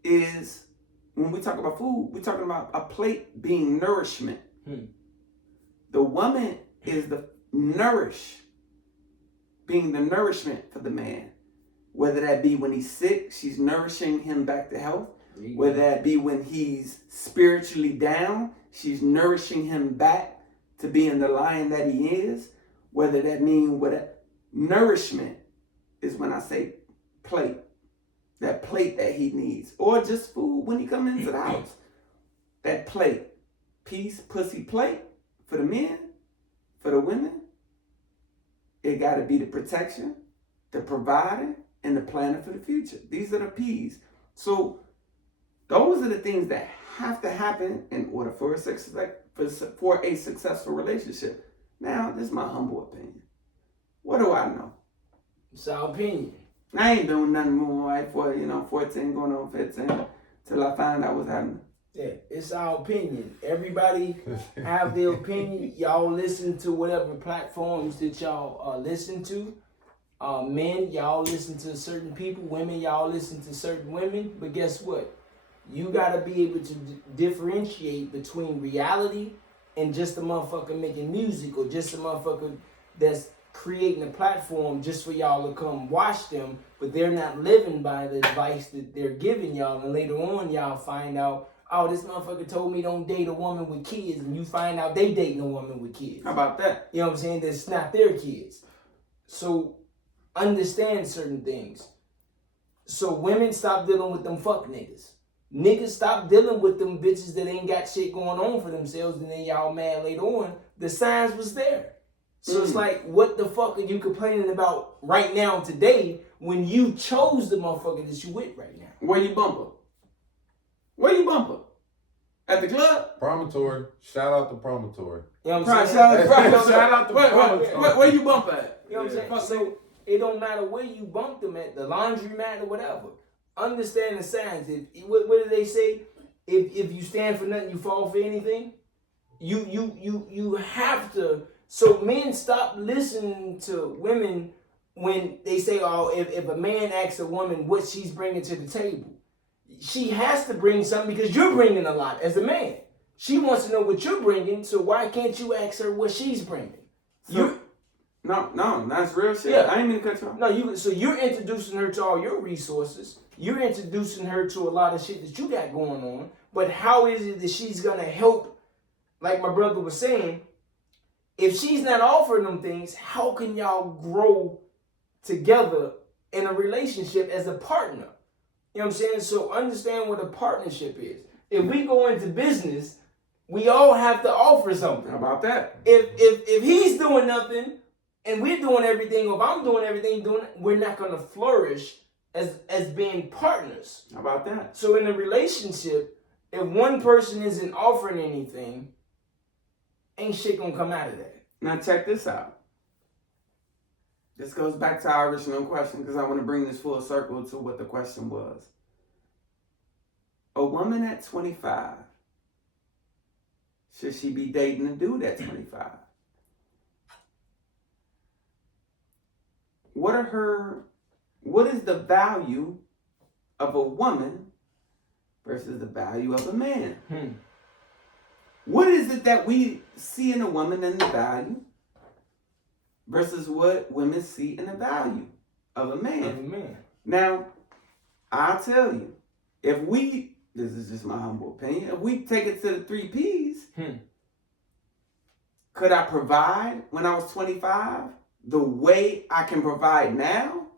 is, when we talk about food, we're talking about a plate being nourishment. The woman is the being the nourishment for the man. Whether that be when he's sick, she's nourishing him back to health. Whether that be when he's spiritually down, she's nourishing him back to being the lion that he is. Whether that means nourishment is when I say plate. That plate that he needs. Or just food when he comes into the house. That plate. Peace, pussy plate for the men, for the women. It got to be the protection, the providing, and the planning for the future. These are the P's. So those are the things that have to happen in order for a successful relationship. Now, this is my humble opinion. What do I know? It's our opinion. I ain't doing nothing more like for 14 going on 15 till I find out what's happening. Yeah, it's our opinion. Everybody have their opinion. Y'all listen to whatever platforms that y'all listen to. Men, y'all listen to certain people. Women, y'all listen to certain women. But guess what? You gotta be able to differentiate between reality and just a motherfucker making music, or just a motherfucker that's creating a platform just for y'all to come watch them, but they're not living by the advice that they're giving y'all. And later on, y'all find out, oh, this motherfucker told me don't date a woman with kids, and you find out they dating a woman with kids. How about that? You know what I'm saying? That's not their kids. So understand certain things. So women, stop dealing with them fuck niggas. Niggas, stop dealing with them bitches that ain't got shit going on for themselves, and then y'all mad later on. The signs was there. So it's like, what the fuck are you complaining about right now today when you chose the motherfucker that you with right now? Where you bumper? Where you bumper? At the club? Promontory. Shout out to Promontory. You know what I'm saying? Shout out to Promontory. Where you bump at? You know what I'm saying? So it don't matter where you bump them at, the laundromat or whatever. Understand the signs. What do they say? If you stand for nothing, you fall for anything. You have to. So men, stop listening to women when they say, oh, if a man asks a woman what she's bringing to the table, she has to bring something because you're bringing a lot as a man. She wants to know what you're bringing, so why can't you ask her what she's bringing? No, that's real shit. Yeah. I ain't mean to cut you off. No, so you're introducing her to all your resources. You're introducing her to a lot of shit that you got going on. But how is it that she's gonna help? Like my brother was saying, if she's not offering them things, how can y'all grow together in a relationship as a partner? You know what I'm saying? So understand what a partnership is. If we go into business, we all have to offer something. How about that? If he's doing nothing and we're doing everything, or if I'm doing everything, we're not gonna flourish as being partners. How about that? So in a relationship, if one person isn't offering anything, ain't shit gonna come out of that. Now check this out. This goes back to our original question because I want to bring this full circle to what the question was. A woman at 25, should she be dating a dude at 25? What is the value of a woman versus the value of a man? What is it that we see in a woman and the value versus what women see in the value of a man? Now, I'll tell you, this is just my humble opinion, if we take it to the 3 P's, could I provide when I was 25 the way I can provide now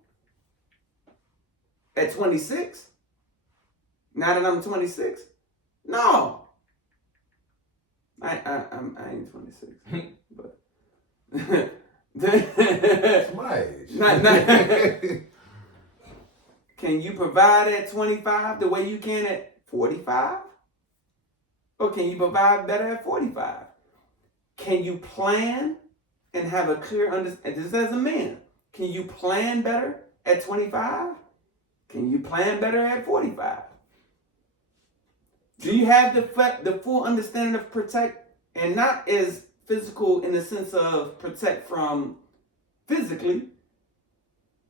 at 26? Now that I'm 26? No. I ain't 26, but It's my age. Can you provide at 25 the way you can at 45? Or can you provide better at 45? Can you plan and have a clear understanding? Just as a man, can you plan better at 25? Can you plan better at 45? Do you have the full understanding of protect, and not as physical in the sense of protect from physically?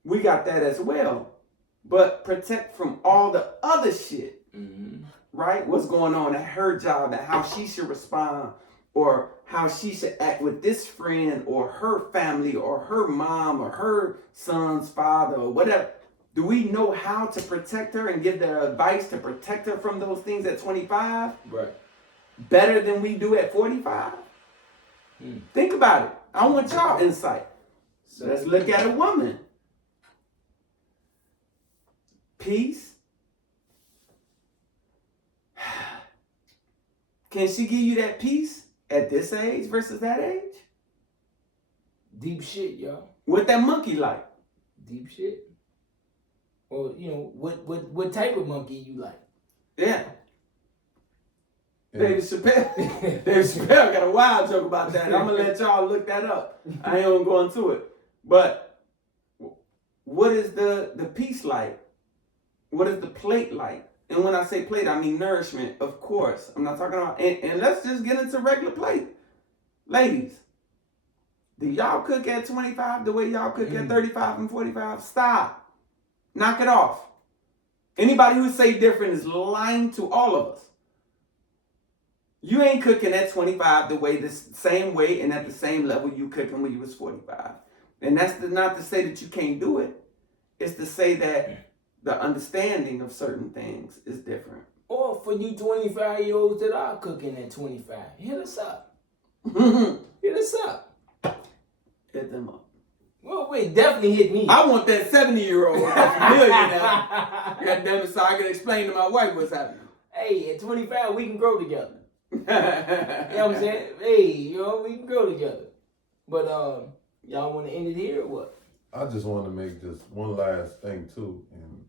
We got that as well. But protect from all the other shit, right? What's going on at her job and how she should respond, or how she should act with this friend or her family or her mom or her son's father or whatever. Do we know how to protect her and give the advice to protect her from those things at 25? Right. Better than we do at 45? Think about it. I want y'all insight. So let's look at a woman. peace. Can she give you that peace at this age versus that age? Deep shit, y'all. What that monkey like? Deep shit. Or what type of monkey you like? Yeah. David Chappelle. David Chappelle got a wild joke about that. I'm gonna let y'all look that up. I ain't gonna go into it. But what is the piece like? What is the plate like? And when I say plate, I mean nourishment, of course. I'm not talking about, and let's just get into regular plate. Ladies, do y'all cook at 25 the way y'all cook at 35 and 45? Stop. Knock it off. Anybody who say different is lying to all of us. You ain't cooking at 25 the same way and at the same level you cooking when you was 45. And that's not to say that you can't do it. It's to say that the understanding of certain things is different. Or for you 25-year-olds that are cooking at 25, hit us up. Hit us up. Hit them up. Well, wait, definitely hit me. I want that 70-year-old that's familiar now. God damn it, so I can explain to my wife what's happening. Hey, at 25, we can grow together. You know what I'm saying? Hey, we can grow together. But y'all want to end it here or what? I just want to make just one last thing too. And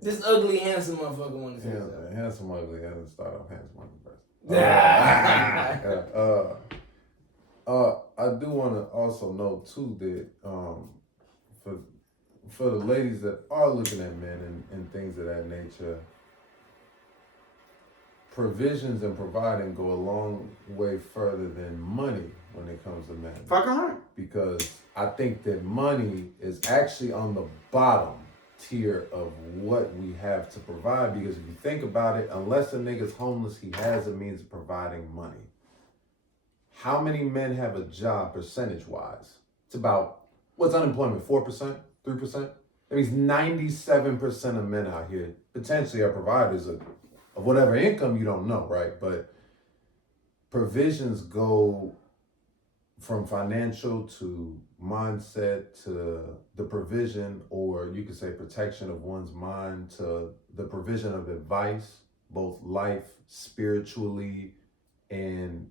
this ugly, handsome motherfucker want to say something. Handsome, ugly, and start off handsome, ugly first. I do want to also note too that for the ladies that are looking at men and things of that nature, provisions and providing go a long way further than money when it comes to men. Fucking right. Because I think that money is actually on the bottom tier of what we have to provide. Because if you think about it, unless a nigga's homeless, he has a means of providing money. How many men have a job percentage-wise? It's about, what's unemployment, 4%, 3%? That means 97% of men out here potentially are providers of whatever income, you don't know, right? But provisions go from financial to mindset to the provision, or you could say protection of one's mind, to the provision of advice, both life, spiritually, and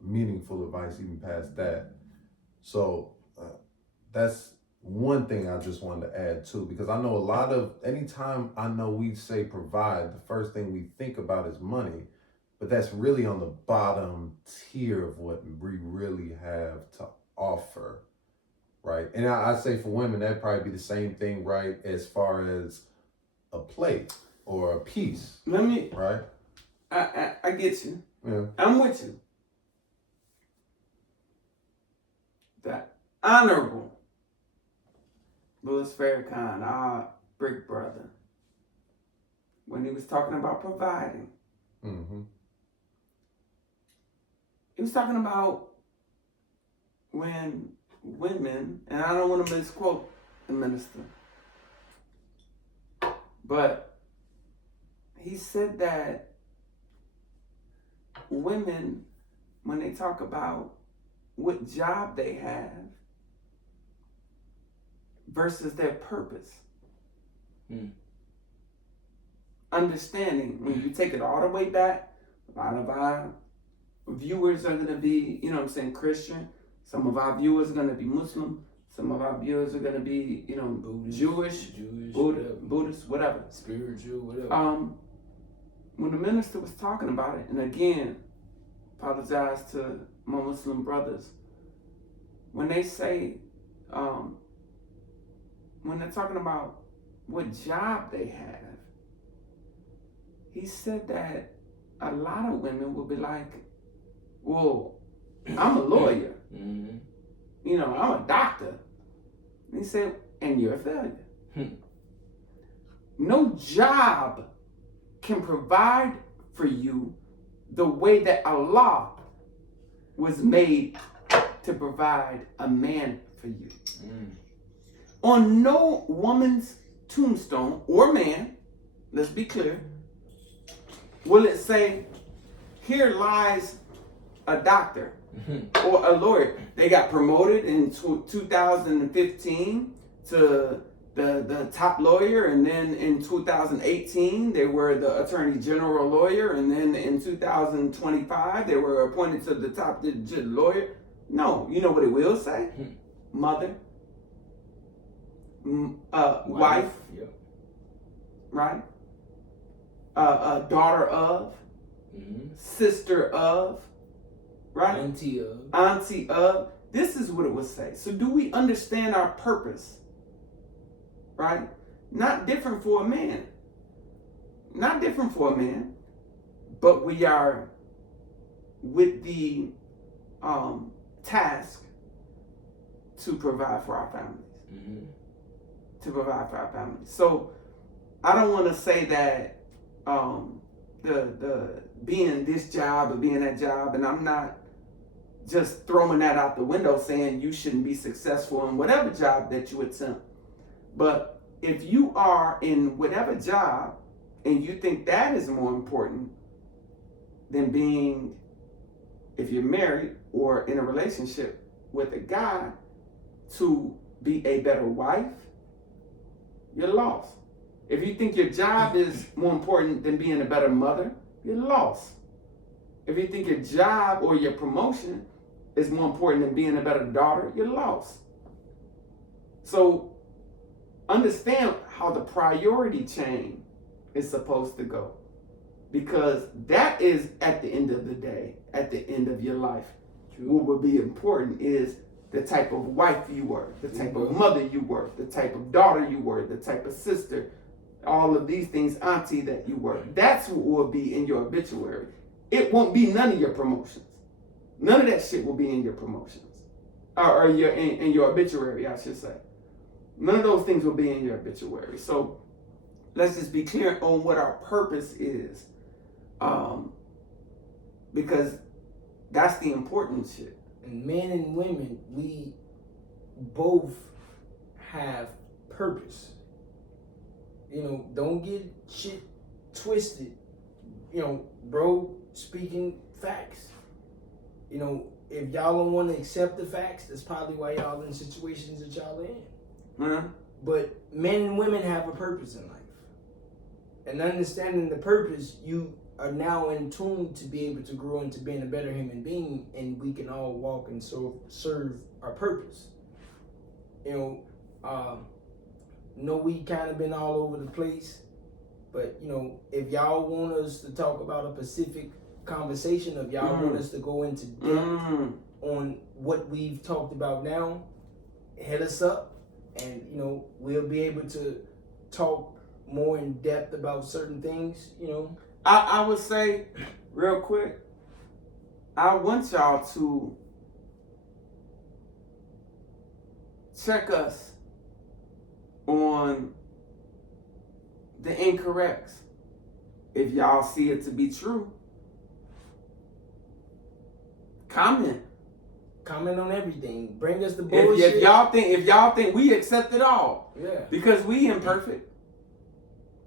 meaningful advice even past that. So that's one thing I just wanted to add too, because I know anytime I know we say provide, the first thing we think about is money, but that's really on the bottom tier of what we really have to offer, right? And I say for women, that'd probably be the same thing, right? As far as a plate or a piece, right? I get you. Yeah. I'm with you. The Honorable Louis Farrakhan, our big brother, when he was talking about providing, he was talking about when women, and I don't want to misquote the minister, but he said that women, when they talk about what job they have versus their purpose, understanding, when you take it all the way back, a lot of our viewers are going to be, Christian. Some of our viewers are going to be Muslim. Some of our viewers are going to be, Jewish, Buddhist, whatever. Spiritual, whatever. When the minister was talking about it, and again, apologize to my Muslim brothers, when they say, when they're talking about what job they have, he said that a lot of women will be like, well, I'm a lawyer. I'm a doctor. And he said, and you're a failure. No job can provide for you the way that Allah was made to provide a man for you. On no woman's tombstone or man, let's be clear, will it say, here lies a doctor or a lawyer. They got promoted in 2015 to the top lawyer, and then in 2018 they were the attorney general lawyer, and then in 2025 they were appointed to the top lawyer. No, you know what it will say? Mother, wife, Yep. right? Daughter of, sister of, right? Auntie of. This is what it would say. So do we understand our purpose? Right? Not different for a man. Not different for a man. But we are with the task to provide for our families. To provide for our families. So I don't want to say that the being this job or being that job, and I'm not just throwing that out the window saying you shouldn't be successful in whatever job that you attempt. But if you are in whatever job and you think that is more important than being, if you're married or in a relationship with a guy, to be a better wife, you're lost. If you think your job is more important than being a better mother, you're lost. If you think your job or your promotion is more important than being a better daughter, you're lost. So understand how the priority chain is supposed to go. Because that is, at the end of the day, at the end of your life, what will be important is the type of wife you were, the type of mother you were, the type of daughter you were, the type of sister, all of these things, auntie that you were. That's what will be in your obituary. It won't be none of your promotions. None of that shit will be in your promotions. Or in your obituary, I should say. None of those things will be in your obituary. So let's just be clear on what our purpose is. Because that's the important shit. And men and women, we both have purpose. You know, don't get shit twisted. You know, bro, speaking facts. You know, if y'all don't want to accept the facts, that's probably why y'all in situations that y'all are in. Mm-hmm. But men and women have a purpose in life. And understanding the purpose, you are now in tune to be able to grow into being a better human being, and we can all walk and serve our purpose. You know, we kind of been all over the place, but you know, if y'all want us to talk about a specific conversation, if y'all want us to go into depth on what we've talked about now, hit us up, and you know, we'll be able to talk more in depth about certain things. You know, I would say real quick, I want y'all to check us on the incorrects. If y'all see it to be true, comment on everything. Bring us the bullshit. If y'all think we accept it all, yeah, because we imperfect.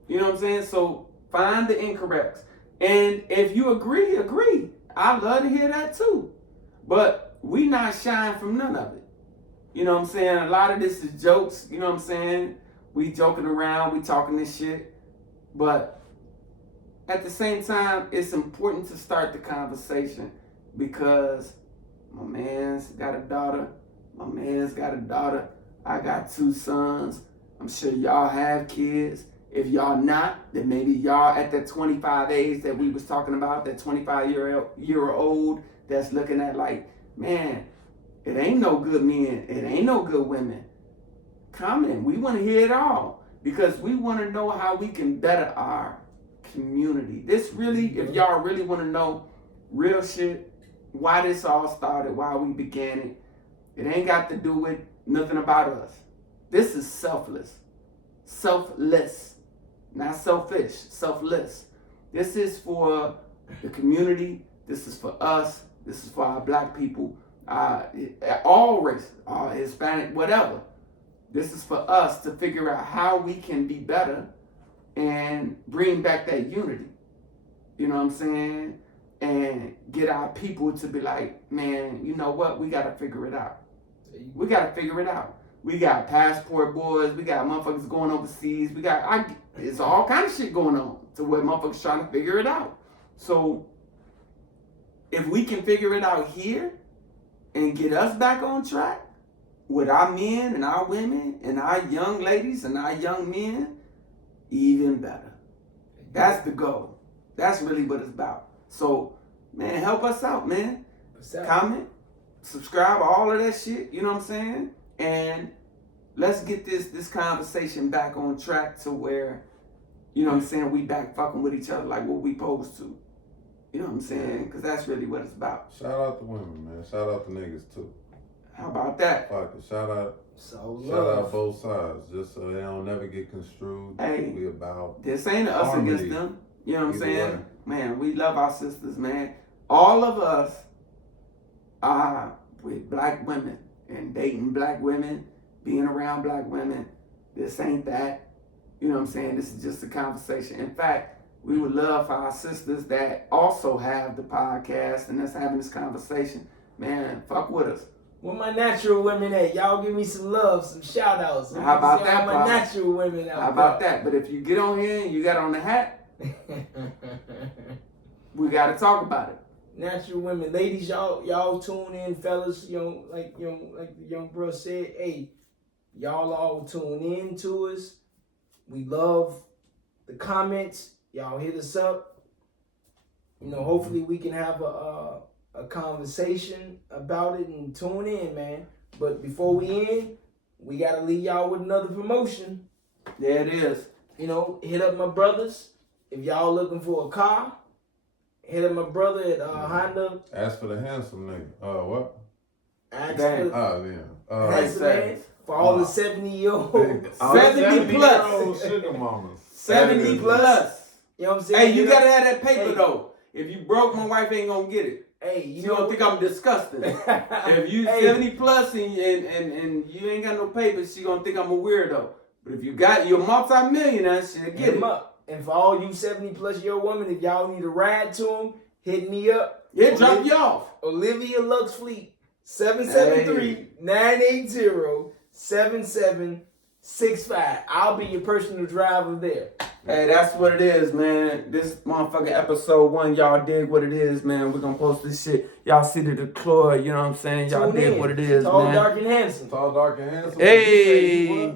You know what I'm saying? So find the incorrects, and if you agree. I'd love to hear that too. But we not shying from none of it. You know what I'm saying? A lot of this is jokes. You know what I'm saying? We joking around. We talking this shit. But at the same time, it's important to start the conversation, because my man's got a daughter. I got 2 sons. I'm sure y'all have kids. If y'all not, then maybe y'all at that 25 age that we was talking about, that 25-year old that's looking at like, man, it ain't no good men. It ain't no good women. Comment. We want to hear it all, because we want to know how we can better our community. This really, if y'all really want to know real shit, why this all started, why we began it, it ain't got to do with nothing about us. This is selfless, not selfish, selfless. This is for the community. This is for us. This is for our black people, all races, all Hispanic, whatever. This is for us to figure out how we can be better and bring back that unity. You know what I'm saying? And get our people to be like, man, you know what? We got to figure it out. We got to figure it out. We got passport boys. We got motherfuckers going overseas. It's all kind of shit going on to where motherfuckers trying to figure it out. So if we can figure it out here and get us back on track with our men and our women and our young ladies and our young men, even better. That's the goal. That's really what it's about. So, man, help us out, man. Comment, subscribe, all of that shit. You know what I'm saying? And let's get this conversation back on track to where, you know what I'm saying, we back fucking with each other like what we supposed to. You know what I'm saying? Because that's really what it's about. Shout out to women, man. Shout out to niggas too. How about that? Fuck it. Shout out both sides, just so they don't never get construed. Hey, we about this ain't us harmony. against them. You know what I'm saying? Way. Man, we love our sisters, man. All of us are with black women and dating black women, being around black women. This ain't that. You know what I'm saying? This is just a conversation. In fact, we would love for our sisters that also have the podcast and that's having this conversation. Man, fuck with us. Where my natural women at? Y'all give me some love, some shout outs. How about that, my natural women out How about that? But if you get on here and you got on the hat, we got to talk about it. Natural women, ladies, y'all tune in, fellas. Like the young bro said, hey, y'all all tune in to us. We love the comments. Y'all hit us up. Hopefully we can have a conversation about it and tune in, man. But before we end, we gotta leave y'all with another promotion. There it is. Hit up my brothers. If y'all looking for a car, hit up my brother at Honda. Ask for the handsome nigga. What? Ask Dang. for handsome man. For all the 70-year-olds. 70 plus. Sugar mamas. 70 plus. You know what I'm saying? Hey, you gotta have that paper though. If you broke, my wife ain't gonna get it. Hey, You don't think I'm disgusting. If you 70 plus and you ain't got no paper, she gonna think I'm a weirdo. But if you're a multi-millionaire, she'll get hit it. him up. And for all you 70 plus year women, if y'all need a ride to him, hit me up. Yeah, drop you off. Olivia Lux Fleet, 773-980-7765. I'll be your personal driver there. Hey, that's what it is, man. This motherfucking episode 1, y'all dig what it is, man. We're gonna post this shit. Y'all see the declare, you know what I'm saying? Y'all dig what it is, Tall, man. dark, and handsome. Tall, dark, and handsome. Hey.